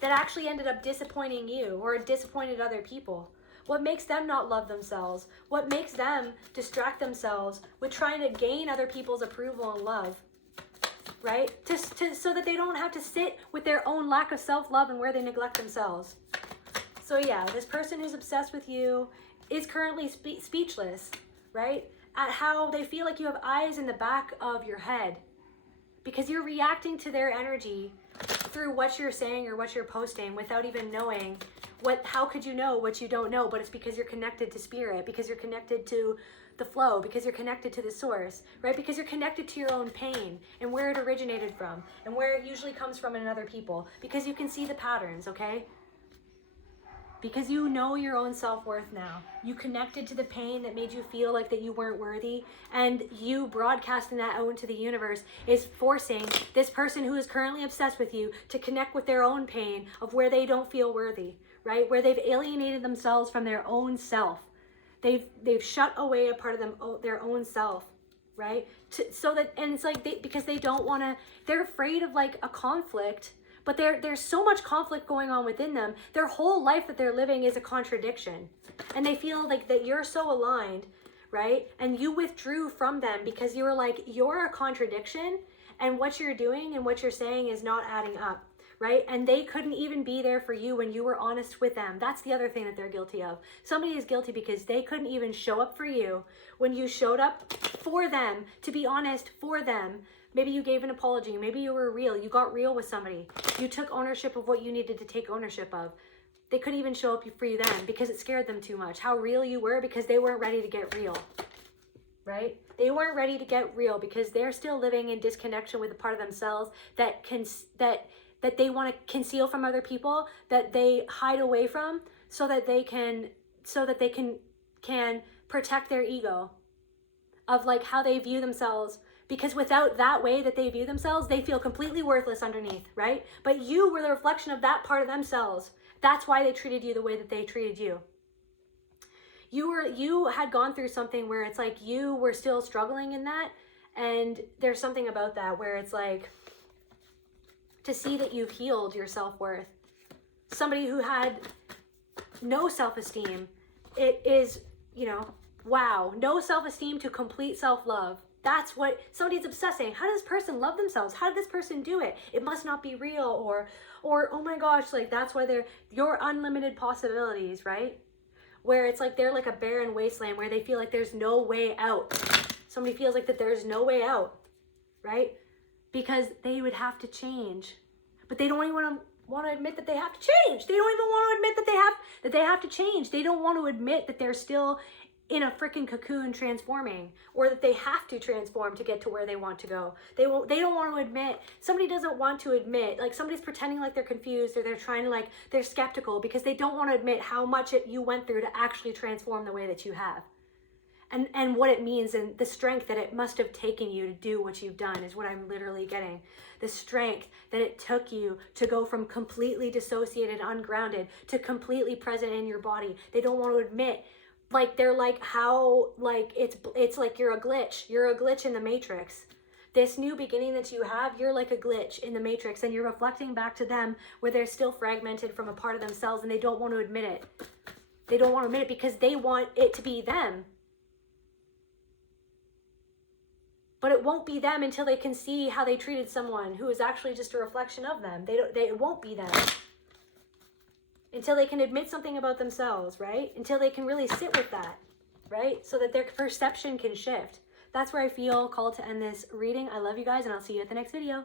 That actually ended up disappointing you or disappointed other people. What makes them not love themselves? What makes them distract themselves with trying to gain other people's approval and love, right? So that they don't have to sit with their own lack of self-love and where they neglect themselves. So yeah, this person who's obsessed with you is currently speechless, right? At how they feel like you have eyes in the back of your head because you're reacting to their energy through what you're saying or what you're posting without even knowing how could you know what you don't know? But it's because you're connected to spirit, because you're connected to the flow, because you're connected to the source, right? Because you're connected to your own pain and where it originated from and where it usually comes from in other people, because you can see the patterns, okay? because you know your own self-worth now. You connected to the pain that made you feel like that you weren't worthy, and you broadcasting that out into the universe is forcing this person who is currently obsessed with you to connect with their own pain of where they don't feel worthy, right? Where they've alienated themselves from their own self. They've shut away a part of them, their own self, right? So that, and it's like because they don't want to, they're afraid of like a conflict, but there's so much conflict going on within them. Their whole life that they're living is a contradiction, and they feel like that you're so aligned, right? And you withdrew from them because you were like, you're a contradiction, and what you're doing and what you're saying is not adding up. Right? And they couldn't even be there for you when you were honest with them. That's the other thing that they're guilty of. Somebody is guilty because they couldn't even show up for you when you showed up for them, to be honest for them. Maybe you gave an apology. Maybe you were real. You got real with somebody. You took ownership of what you needed to take ownership of. They couldn't even show up for you then because it scared them too much. How real you were because they weren't ready to get real. Right? They weren't ready to get real because they're still living in disconnection with a part of themselves that they want to conceal from other people, that they hide away from, so that they can protect their ego of like how they view themselves, because without that way that they view themselves, they feel completely worthless underneath, right? But you were the reflection of that part of themselves. That's why they treated you the way that they treated you. You had gone through something where it's like you were still struggling in that, and there's something about that where it's like, to see that you've healed your self-worth. Somebody who had no self-esteem, it is, wow, no self-esteem to complete self-love. That's what somebody's obsessing. How does this person love themselves? How did this person do it? It must not be real, or oh my gosh, like that's why they're your unlimited possibilities, right? Where it's like they're like a barren wasteland where they feel like there's no way out. Somebody feels like that there's no way out, right? Because they would have to change, but they don't even want to admit that they have to change. They don't even want to admit that they have to change. They don't want to admit that they're still in a freaking cocoon transforming, or that they have to transform to get to where they want to go. They don't want to admit. Somebody doesn't want to admit, like somebody's pretending like they're confused, or they're trying to like, they're skeptical because they don't want to admit how much you went through to actually transform the way that you have. And what it means, and the strength that it must have taken you to do what you've done is what I'm literally getting. The strength that it took you to go from completely dissociated, ungrounded, to completely present in your body. They don't want to admit, like they're like, how, like it's like you're a glitch. You're a glitch in the matrix. This new beginning that you have, you're like a glitch in the matrix, and you're reflecting back to them where they're still fragmented from a part of themselves, and they don't want to admit it. They don't want to admit it because they want it to be them. But it won't be them until they can see how they treated someone who is actually just a reflection of them. It won't be them. Until they can admit something about themselves, right? Until they can really sit with that, right? So that their perception can shift. That's where I feel called to end this reading. I love you guys, and I'll see you at the next video.